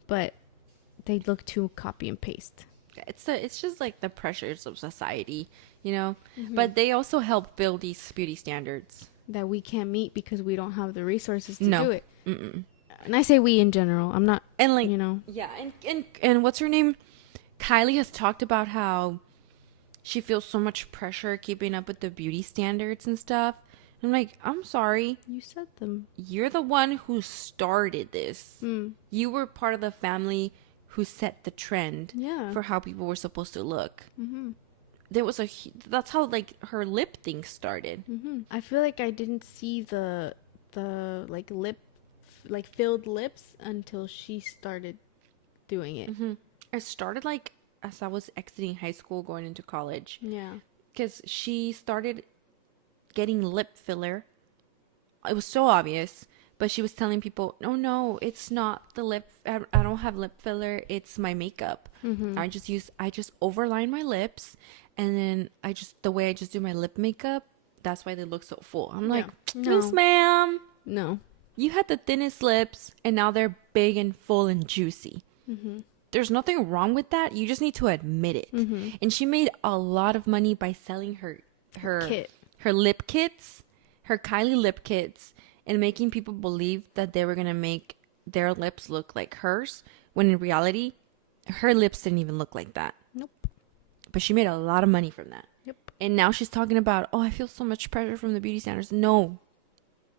But they look too copy and paste. It's just like the pressures of society, you know. But they also help build these beauty standards. That we can't meet because we don't have the resources to No. do it. Mm-mm. And I say we in general. I'm not, And like, you know. yeah, and what's her name? Kylie has talked about how she feels so much pressure keeping up with the beauty standards and stuff. I'm like, I'm sorry. You said them. You're the one who started this. Mm. You were part of the family who set the trend Yeah. for how people were supposed to look. Mm-hmm. There was that's how like her lip thing started. Mm-hmm. I feel like I didn't see the like filled lips until she started doing it. It started like as I was exiting high school, going into college. Yeah. Because she started getting lip filler. It was so obvious, but she was telling people, no, it's not the lip. I don't have lip filler. It's my makeup. I just overline my lips, and then the way I just do my lip makeup, that's why they look so full. I'm like, No. Miss Ma'am, No. you had the thinnest lips, and now they're big and full and juicy. There's nothing wrong with that. You just need to admit it. And she made a lot of money by selling her her Kit. her lip kits, her Kylie lip kits, and making people believe that they were gonna make their lips look like hers, when in reality, her lips didn't even look like that. Nope. But she made a lot of money from that. Yep. And now she's talking about, oh, I feel so much pressure from the beauty standards. No,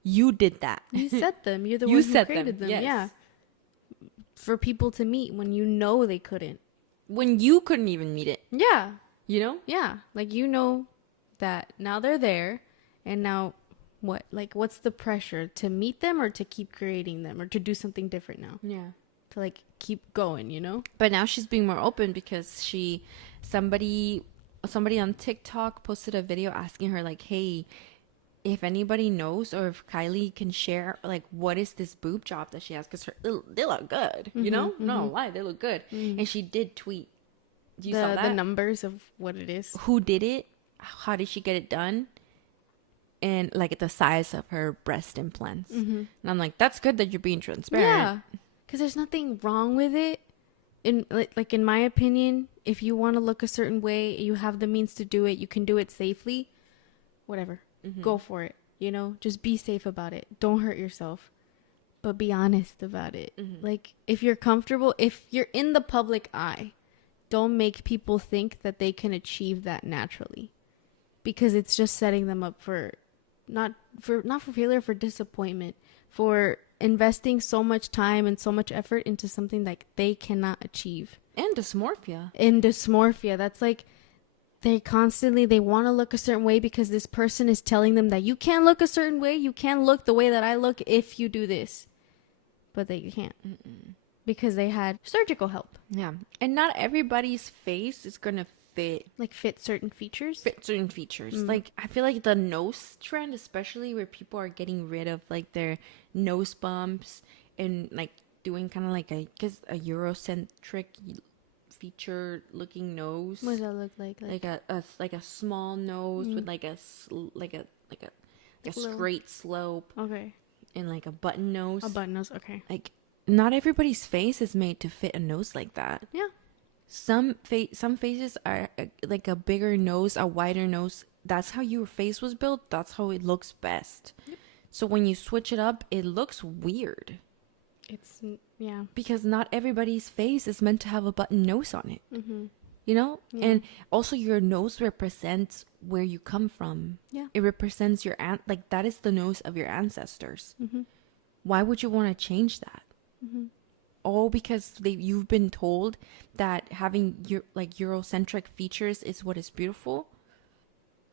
you did that. You set them. You're the You one who set created them. yes. Yeah. For people to meet when you know they couldn't. When you couldn't even meet it, Yeah. you know? Yeah. Like, you know that now they're there, and now what? Like, what's the pressure? To meet them or to keep creating them or to do something different now? Yeah. To, like, keep going, you know? But now she's being more open because somebody on TikTok posted a video asking her, like, hey, if anybody knows or if Kylie can share, like, what is this boob job that she has? Because they look good, you know? No lie, they look good. And she did tweet. You saw that? The numbers of what it is. Who did it? How did she get it done? And, like, the size of her breast implants. And I'm like, that's good that you're being transparent. Yeah. Because there's nothing wrong with it. In my opinion, if you want to look a certain way, you have the means to do it, you can do it safely, whatever. Go for it. You know, just be safe about it. Don't hurt yourself, but be honest about it. Like, if you're comfortable, if you're in the public eye, don't make people think that they can achieve that naturally, because it's just setting them up for not for failure, for disappointment, for investing so much time and so much effort into something like they cannot achieve. And dysmorphia. In dysmorphia, that's like they want to look a certain way because this person is telling them that you can't look a certain way, you can't look the way that I look if you do this, but they can't. Because they had surgical help. Yeah. And not everybody's face is going to fit certain features. certain features. Like, I feel like the nose trend, especially where people are getting rid of, like, their nose bumps and, like, doing kind of like a Eurocentric feature looking nose. What does that look like? Like a small nose with like a Little- straight slope Okay. and like a button nose. A button nose. Okay. Like, not everybody's face is made to fit a nose like that. Yeah. Some faces are like a bigger nose, a wider nose. That's how your face was built. That's how it looks best. Yep. So when you switch it up, it looks weird Yeah. because not everybody's face is meant to have a button nose on it. You know? Yeah. And also your nose represents where you come from. Yeah. It represents your like that is the nose of your ancestors. Why would you want to change that? All because you've been told that having your like Eurocentric features is what is beautiful.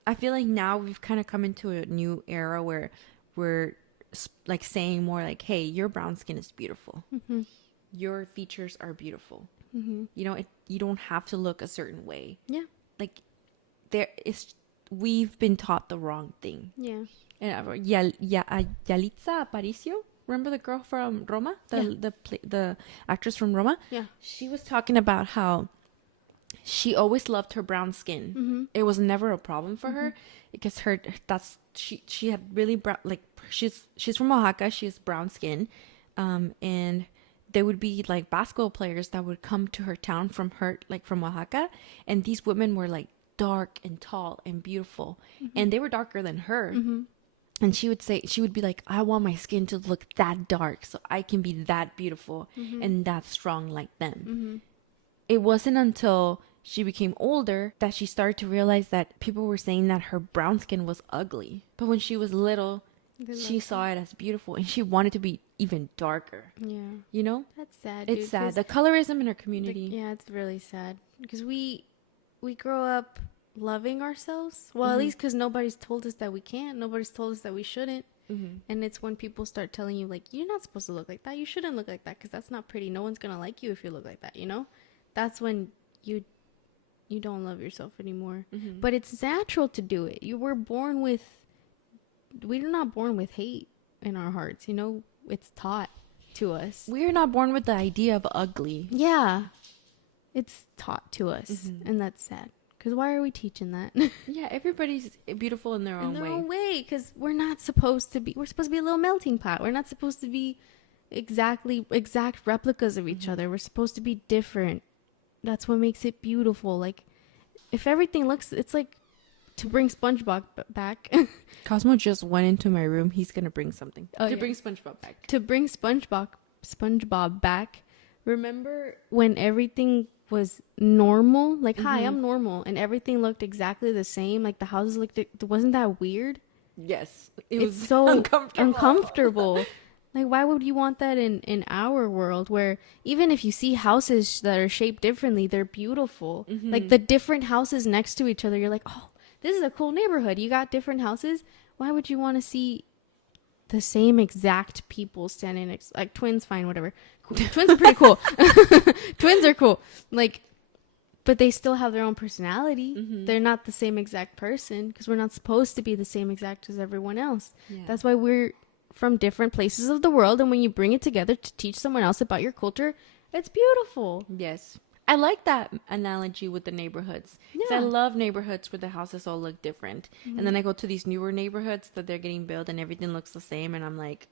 I feel like now we've kind of come into a new era where we're like saying more like, hey, your brown skin is beautiful. Your features are beautiful. You know, you don't have to look a certain way. Yeah. Like, we've been taught the wrong thing. Yeah. And Yalitza Aparicio, remember the girl from Roma, the actress from Roma? Yeah. She was talking about how she always loved her brown skin. It was never a problem for her because she had really brown, like she's from Oaxaca. She has brown skin, and there would be like basketball players that would come to her town from Oaxaca, and these women were like dark and tall and beautiful, and they were darker than her. And she would be like, I want my skin to look that dark so I can be that beautiful and that strong like them. It wasn't until she became older that she started to realize that people were saying that her brown skin was ugly. But when she was little, she saw it as beautiful and she wanted to be even darker. Yeah. You know? That's sad. It's dude, sad. 'cause The colorism in our community. yeah, it's really sad because we grow up loving ourselves. Well, at least because nobody's told us that we can't. Nobody's told us that we shouldn't. And it's when people start telling you, like, you're not supposed to look like that. You shouldn't look like that because that's not pretty. No one's going to like you if you look like that, you know? That's when you don't love yourself anymore. But it's natural to do it. We're not born with hate in our hearts, you know? It's taught to us. We're not born with the idea of ugly. Yeah. It's taught to us. And that's sad. Because why are we teaching that? Yeah, everybody's beautiful in their own way. own way. Because we're not supposed to be. We're supposed to be a little melting pot. We're not supposed to be exact replicas of each other. We're supposed to be different. That's what makes it beautiful. Like, if everything looks, it's like to bring SpongeBob back. Cosmo just went into my room. He's gonna bring something Oh, to yeah. bring SpongeBob back. To bring SpongeBob back. Remember when everything was normal? Like, hi, I'm normal, and everything looked exactly the same. Like the houses looked. Wasn't that weird? Yes, It's so uncomfortable. uncomfortable. Like, why would you want that in our world, where even if you see houses that are shaped differently, they're beautiful. Like the different houses next to each other, you're like, oh, this is a cool neighborhood. You got different houses. Why would you want to see the same exact people standing next? Like twins, fine, whatever. Twins are pretty cool. Twins are cool. Like, but they still have their own personality. They're not the same exact person, because we're not supposed to be the same exact as everyone else. Yeah. That's why we're from different places of the world, and when you bring it together to teach someone else about your culture, it's beautiful. Yes. I like that analogy with the neighborhoods. 'Cause I Yeah. love neighborhoods where the houses all look different. And then I go to these newer neighborhoods that they're getting built and everything looks the same. And I'm like,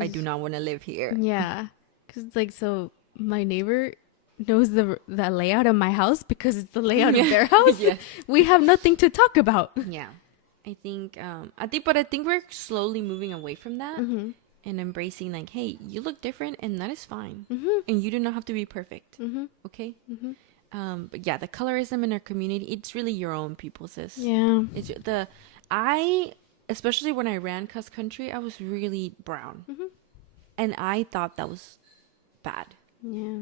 I do not want to live here. Yeah, because it's like, so my neighbor knows the layout of my house because it's the layout of their house. Yes. We have nothing to talk about. Yeah. I think we're slowly moving away from that and embracing like, hey, you look different and that is fine. And you do not have to be perfect. Okay. But yeah, the colorism in our community, it's really your own people, sis. Yeah. It's especially when I ran cross country, I was really brown. And I thought that was bad. Yeah.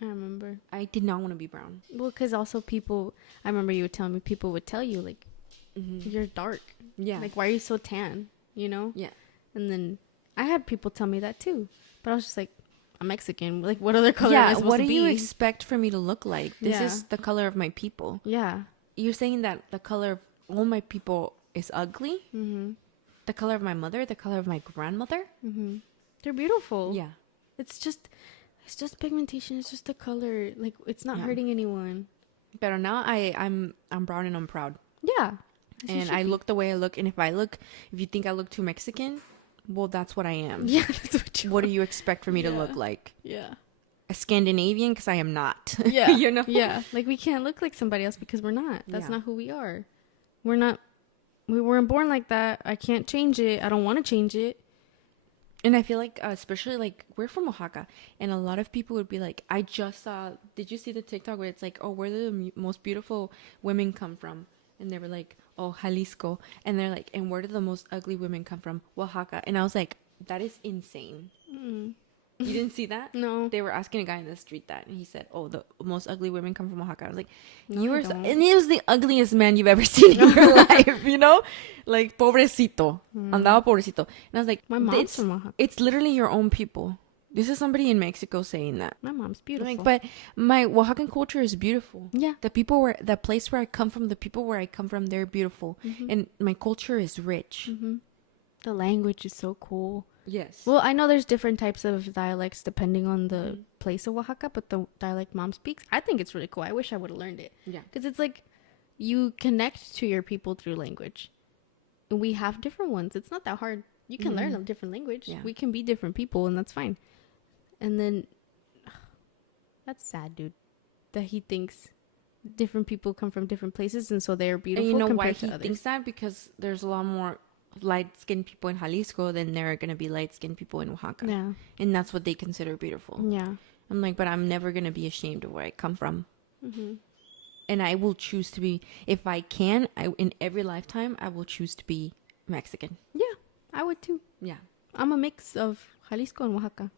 I remember. I did not want to be brown. Well, because also I remember you would tell me, people would tell you, like, you're dark. Yeah. Like, why are you so tan? You know? Yeah. And then I had people tell me that too. But I was just like, I'm Mexican. Like, what other color am I supposed what to do be? you expect for me to look like? This Yeah. is the color of my people. Yeah. You're saying that the color of all my people is ugly? The color of my mother, the color of my grandmother? They're beautiful. Yeah. It's just pigmentation. It's just a color. Like, it's not Yeah. hurting anyone. But now I'm brown and I'm proud. Yeah. And I look the way I look. And if you think I look too Mexican, well, that's what I am. Yeah, that's what you What do you expect for me to look like? Yeah. A Scandinavian? Because I am not. Yeah. You know? Yeah. Like, we can't look like somebody else because we're not. That's Yeah. not who we are. We're not. We weren't born like that. I can't change it. I don't want to change it. And I feel like, especially like, we're from Oaxaca, and a lot of people would be like, I just saw, did you see the TikTok where it's like, oh, where do the most beautiful women come from? And they were like, oh, Jalisco. And they're like, and where do the most ugly women come from? Oaxaca. And I was like, that is insane. You didn't see that? No. They were asking a guy in the street that, and he said, oh, the most ugly women come from Oaxaca. I was like, No, you I were, don't. and he was the ugliest man you've ever seen in your life, you know? Like, pobrecito. Andaba pobrecito. And I was like, My mom's it's, from Oaxaca. it's literally your own people. This is somebody in Mexico saying that. My mom's beautiful. Like, but my Oaxacan culture is beautiful. Yeah. The place where I come from, the people where I come from, they're beautiful. And my culture is rich. The language is so cool. Yes. Well, I know there's different types of dialects depending on the place of Oaxaca, but the dialect mom speaks, I think it's really cool. I wish I would have learned it. Yeah. Because it's like you connect to your people through language. And we have different ones. It's not that hard. You can learn a different language. Yeah. We can be different people, and that's fine. And then, that's sad, dude. That he thinks different people come from different places, and so they're beautiful. And you know why compared to he others. thinks that? Because there's a lot more light-skinned people in Jalisco than there are going to be light-skinned people in Oaxaca. Yeah. And that's what they consider beautiful. Yeah. I'm like, but I'm never going to be ashamed of where I come from. And I will choose to be, if I can, in every lifetime, I will choose to be Mexican. Yeah. I would too. Yeah. I'm a mix of Jalisco and Oaxaca.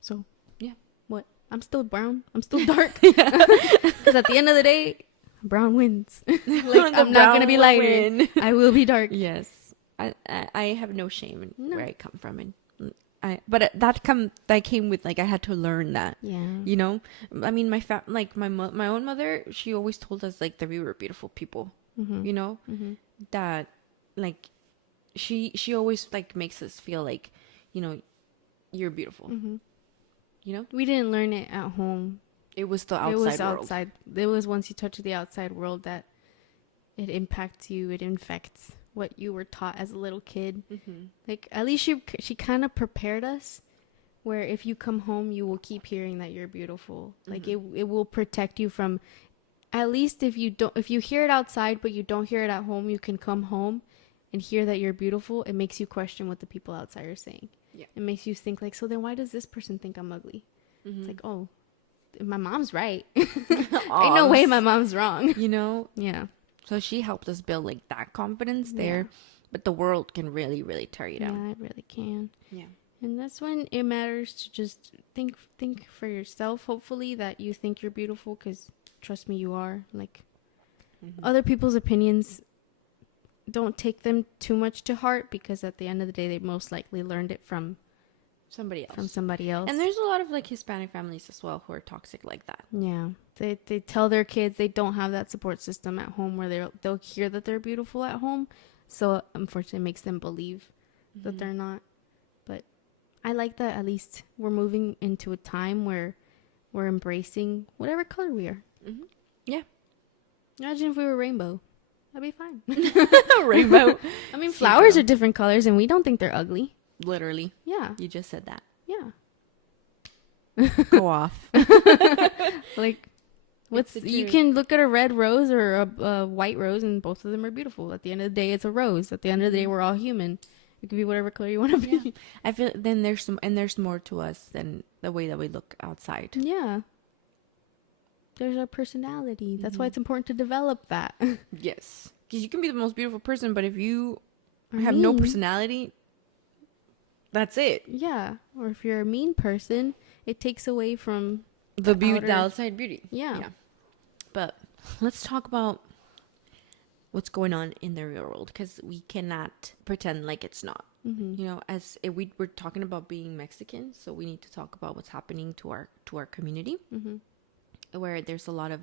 So, Yeah. what? I'm still brown. I'm still dark. Because at the end of the day, brown wins. Like, I'm not going to be lighter. win. I will be dark. Yes. I have no shame in No. where I come from. And that came with, like, I had to learn that. Yeah. You know, I mean, my own mother, she always told us like that we were beautiful people. You know, that like she always like makes us feel like, you know, you're beautiful. You know, We didn't learn it at home. it was the outside It was world. outside. It was once you touch the outside world that it impacts you. It infects what you were taught as a little kid. Like, at least she kind of prepared us, where if you come home, you will keep hearing that you're beautiful. Like, it will protect you from at least if you hear it outside but you don't hear it at home, you can come home and hear that you're beautiful. It makes you question what the people outside are saying. Yeah. It makes you think like, so then why does this person think I'm ugly? Mm-hmm. It's like, oh, my mom's right. Ain't no way my mom's wrong. You know? Yeah. So she helped us build like that confidence there. Yeah. But the world can really, really tear you down. Yeah, it really can. Yeah. And that's when it matters to just think for yourself, hopefully, that you think you're beautiful, because trust me, you are. Like, other people's opinions, don't take them too much to heart, because at the end of the day, they most likely learned it from Somebody else. somebody else. And there's a lot of like Hispanic families as well who are toxic like that. Yeah. They tell their kids they don't have that support system at home where they'll hear that they're beautiful at home. So unfortunately it makes them believe that they're not. But I like that at least we're moving into a time where we're embracing whatever color we are. Mm-hmm. Yeah. Imagine if we were rainbow. That'd be fine. Rainbow. I mean, flowers are different colors and we don't think they're ugly. Literally. Yeah. You just said that. Yeah. Go off. Like, you can look at a red rose or a white rose, and both of them are beautiful. At the end of the day, it's a rose. At the end of the day, we're all human. It could be whatever color you want to be. Yeah. I feel then there's more to us than the way that we look outside. Yeah. There's our personality. That's why it's important to develop that. Yes. Because you can be the most beautiful person, but if you Or have no mean. personality, that's it. Yeah. Or if you're a mean person, it takes away from The beauty, outer- the outside beauty. Yeah. But let's talk about what's going on in the real world, because we cannot pretend like it's not. Mm-hmm. You know, as if we're talking about being Mexican, so we need to talk about what's happening to our community, Mm-hmm. where there's a lot of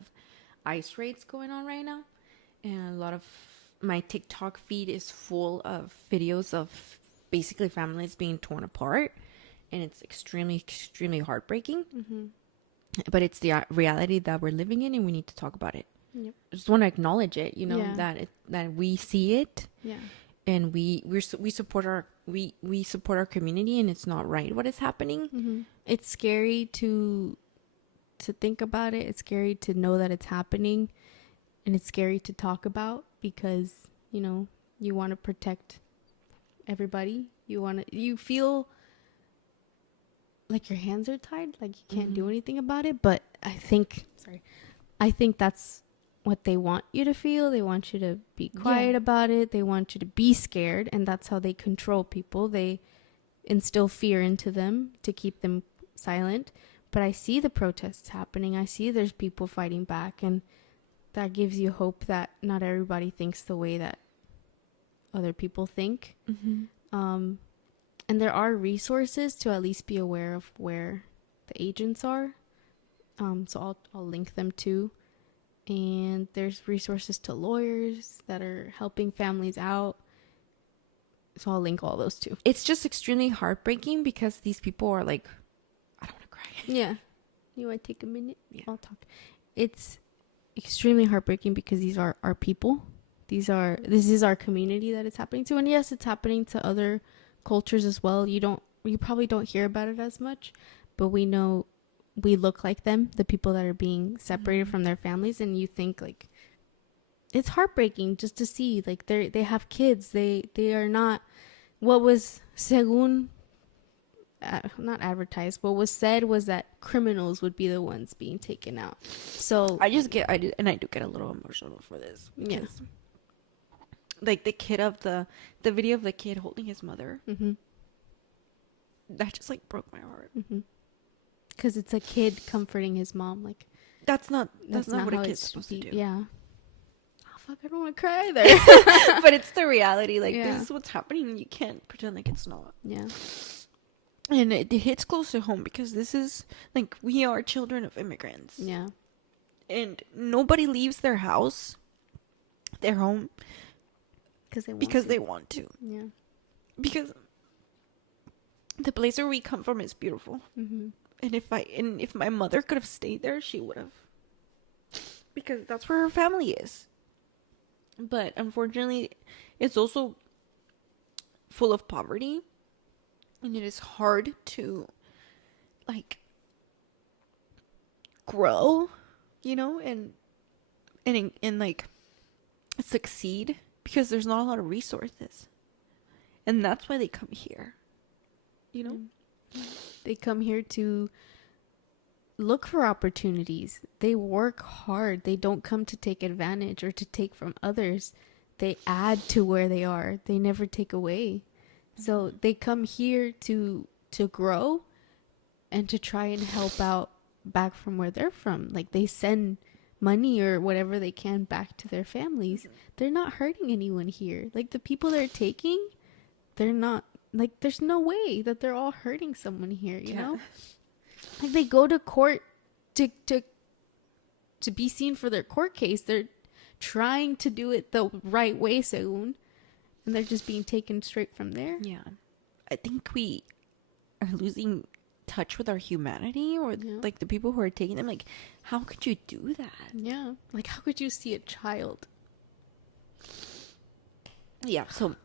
ICE raids going on right now, and a lot of my TikTok feed is full of videos of basically families being torn apart, and it's extremely heartbreaking. Mm-hmm. But it's the reality that we're living in, and we need to talk about it. Yep. I just want to acknowledge it, you know, Yeah. that we see it, Yeah. and we support our community, and it's not right what is happening. Mm-hmm. It's scary to think about it. It's scary to know that it's happening, and it's scary to talk about, because you want to protect everybody. You feel like your hands are tied, like you can't do anything about it. But I think that's what they want you to feel. They want you to be quiet about it. They want you to be scared, and that's how they control people. They instill fear into them to keep them silent. But I see the protests happening. I see there's people fighting back, and that gives you hope that not everybody thinks the way that other people think. Mm-hmm. And there are resources to at least be aware of where the agents are. So I'll link them too. And there's resources to lawyers that are helping families out. So I'll link all those too. It's just extremely heartbreaking, because these people are like, I don't want to cry. Yeah. You want to take a minute? Yeah. I'll talk. It's extremely heartbreaking because these are our people. This is our community that it's happening to. And yes, it's happening to other cultures as well. You probably don't hear about it as much, but we know we look like them, the people that are being separated from their families, and you think like it's heartbreaking just to see like they have kids. They are not what was según not advertised. What was said was that criminals would be the ones being taken out. So I do get a little emotional for this. yeah. Like the kid of the video of the kid holding his mother. Mm-hmm. That just like broke my heart. Mm-hmm. Because it's a kid comforting his mom. Like That's not what how a it kid's should supposed be. to do. Yeah. Oh fuck! I don't want to cry either. But it's the reality. Like Yeah. this is what's happening. You can't pretend like it's not. Yeah. And it hits close to home, because this is like, we are children of immigrants. Yeah. And nobody leaves their house, their home, because they want to. Yeah. Because the place where we come from is beautiful. Mm-hmm. And if my mother could have stayed there, she would have. Because that's where her family is. But unfortunately, it's also full of poverty. And it is hard to, like, grow, and and like succeed because there's not a lot of resources. And that's why they come here. You know? They come here to look for opportunities. They work hard. They don't come to take advantage or to take from others. They add to where they are. They never take away. So they come here to grow and to try and help out back from where they're from. Like they send money or whatever they can back to their families. They're not hurting anyone here. Like the people they're taking, they're not, like there's no way that they're all hurting someone here, you know? Like they go to court to be seen for their court case. They're trying to do it the right way, Segun, and they're just being taken straight from there. Yeah. I think we are losing touch with our humanity, or like the people who are taking them. Like, how could you do that? Yeah. Like, how could you see a child? Yeah. So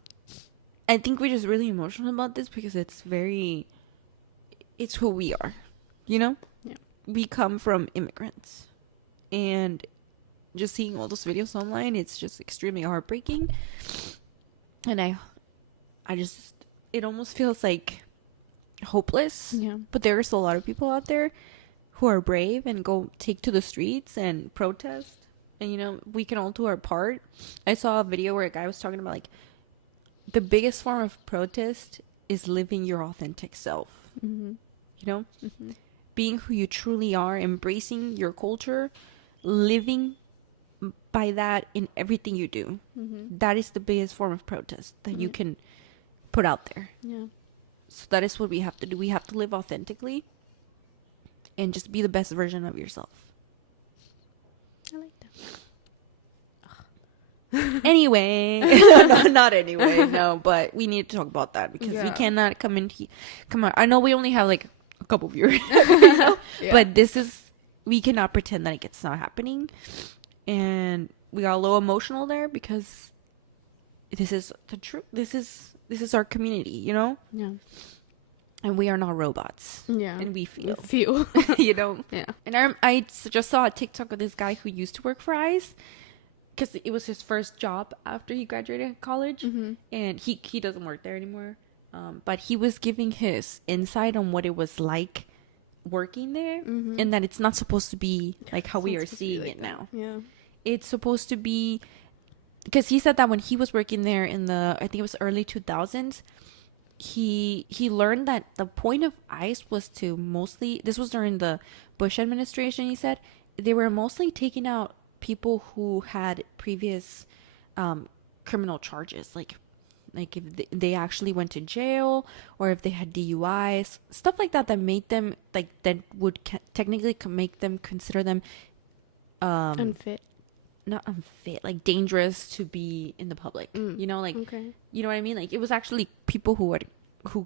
I think we're just really emotional about this because it's who we are, you know? Yeah. We come from immigrants, and just seeing all those videos online, it's just extremely heartbreaking. And I just, it almost feels like hopeless. Yeah. But there are still a lot of people out there who are brave and go take to the streets and protest. And, you know, we can all do our part. I saw a video where a guy was talking about, like, the biggest form of protest is living your authentic self. Mm-hmm. You know? Mm-hmm. Being who you truly are, embracing your culture, living by that in everything you do. Mm-hmm. That is the biggest form of protest that you can put out there. Yeah. So that is what we have to do. We have to live authentically and just be the best version of yourself. I like that. Anyway. No, not anyway. No, but we need to talk about that because we cannot come on. I know we only have like a couple viewers, you know? But we cannot pretend that it's not happening. And we got a little emotional there because this is the truth. This is our community, you know? Yeah. And we are not robots. Yeah. And we feel. You know? Yeah. And I just saw a TikTok of this guy who used to work for ICE because it was his first job after he graduated college. Mm-hmm. And he doesn't work there anymore. But he was giving his insight on what it was like working there. Mm-hmm. And that it's not supposed to be like how we are seeing it now. Yeah. It's supposed to be, because he said that when he was working there in the, I think it was early 2000s, he learned that the point of ICE was to mostly, this was during the Bush administration, he said, they were mostly taking out people who had previous criminal charges, like if they actually went to jail, or if they had DUIs, stuff like that made them, like, that would technically make them, consider them unfit. Not unfit, like dangerous to be in the public. You know, like, you know what I mean? Like, it was actually people who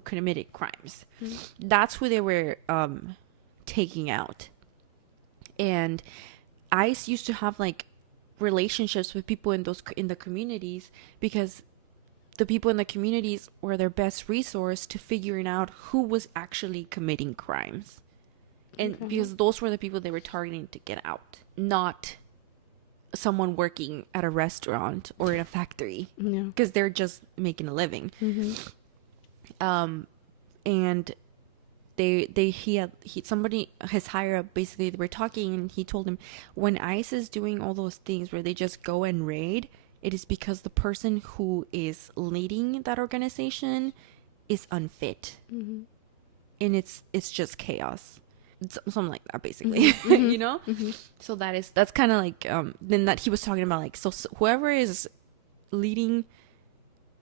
committed crimes. That's who they were taking out. And ICE used to have like relationships with people in the communities, because the people in the communities were their best resource to figuring out who was actually committing crimes. And because those were the people they were targeting to get out, not someone working at a restaurant or in a factory, because they're just making a living. And his higher up, basically, they were talking, and he told him, when ICE is doing all those things where they just go and raid, it is because the person who is leading that organization is unfit. And it's just chaos. Something like that, basically. You know? So that's kind of like then that he was talking about, like, so whoever is leading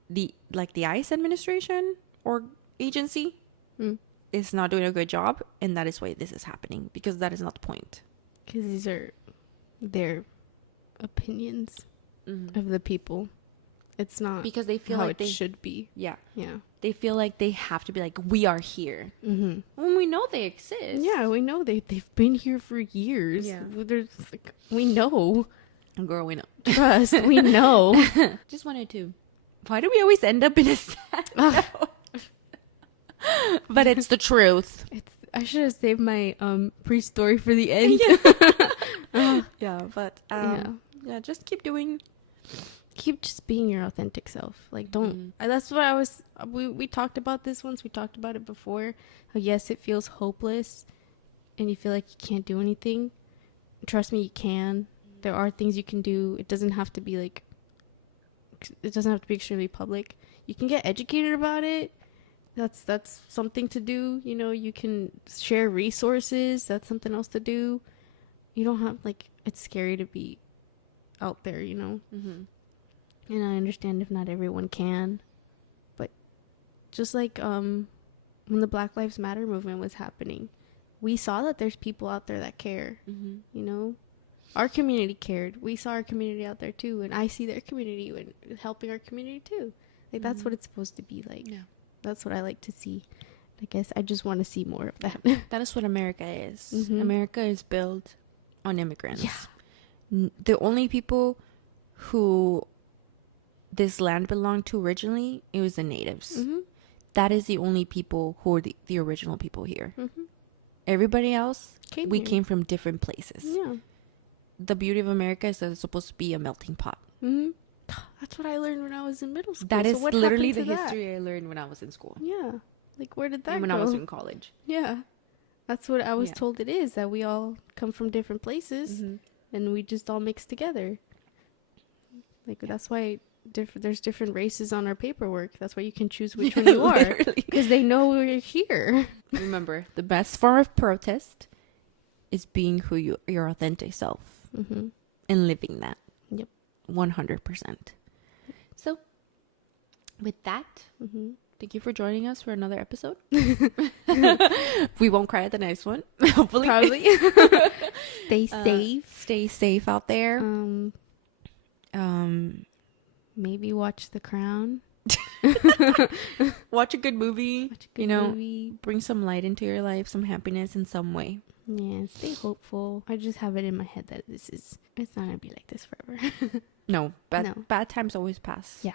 the ICE administration or agency is not doing a good job, and that is why this is happening, because that is not the point. Because these are their opinions of the people. It's not because they feel how like it should be. Yeah. Yeah. They feel like they have to be like, we are here. When we know they exist. Yeah, we know they've been here for years. Yeah. There's like, we know. Girl, we know. Trust, we know. Just wanted to. Why do we always end up in a sad note? But it's the truth. I should have saved my pre-story for the end. Yeah, but yeah, just keep doing. Keep just being your authentic self. Like, don't. That's what I was. We talked about this once. We talked about it before. Yes, it feels hopeless, and you feel like you can't do anything. Trust me, you can. There are things you can do. It doesn't have to be like. It doesn't have to be extremely public. You can get educated about it. That's something to do. You know, you can share resources. That's something else to do. You don't have like. It's scary to be out there. You know. And I understand if not everyone can, but just like when the Black Lives Matter movement was happening, we saw that there's people out there that care. You know, our community cared. We saw our community out there too, and I see their community and helping our community too. Like that's what it's supposed to be like. Yeah, that's what I like to see. I guess I just want to see more of that. That is what America is. America is built on immigrants. Yeah, The only people who this land belonged to originally, it was the natives. That is the only people who are the original people here. Everybody else, we came from different places. Yeah. The beauty of America is that it's supposed to be a melting pot. That's what I learned when I was in middle school. That is what literally the happened to history I learned when I was in school. Yeah. Like, where did that And when go? I was in college. Yeah. That's what I was Yeah. told it is, that we all come from different places and we just all mix together. Like, that's why there's different races on our paperwork. That's why you can choose which one you are. Literally. Because they know we're here. Remember, the best form of protest is being who your authentic self and living that. Yep. 100%. So, with that, thank you for joining us for another episode. We won't cry at the next one. Hopefully. Probably. Stay safe. Stay safe out there. Maybe watch The Crown. Watch a good movie. Watch a good movie. Bring some light into your life, some happiness in some way. Yeah, stay hopeful. I just have it in my head that it's not gonna be like this forever. No, bad times always pass. Yeah.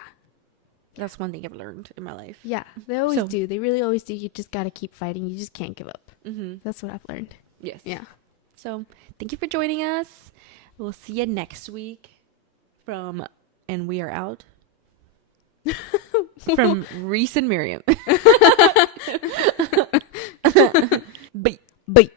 That's one thing I've learned in my life. Yeah, they always do. They really always do. You just gotta keep fighting. You just can't give up. That's what I've learned. Yes. Yeah. So, thank you for joining us. We'll see you next week and we are out from Reese and Miriam. Bye. Bye.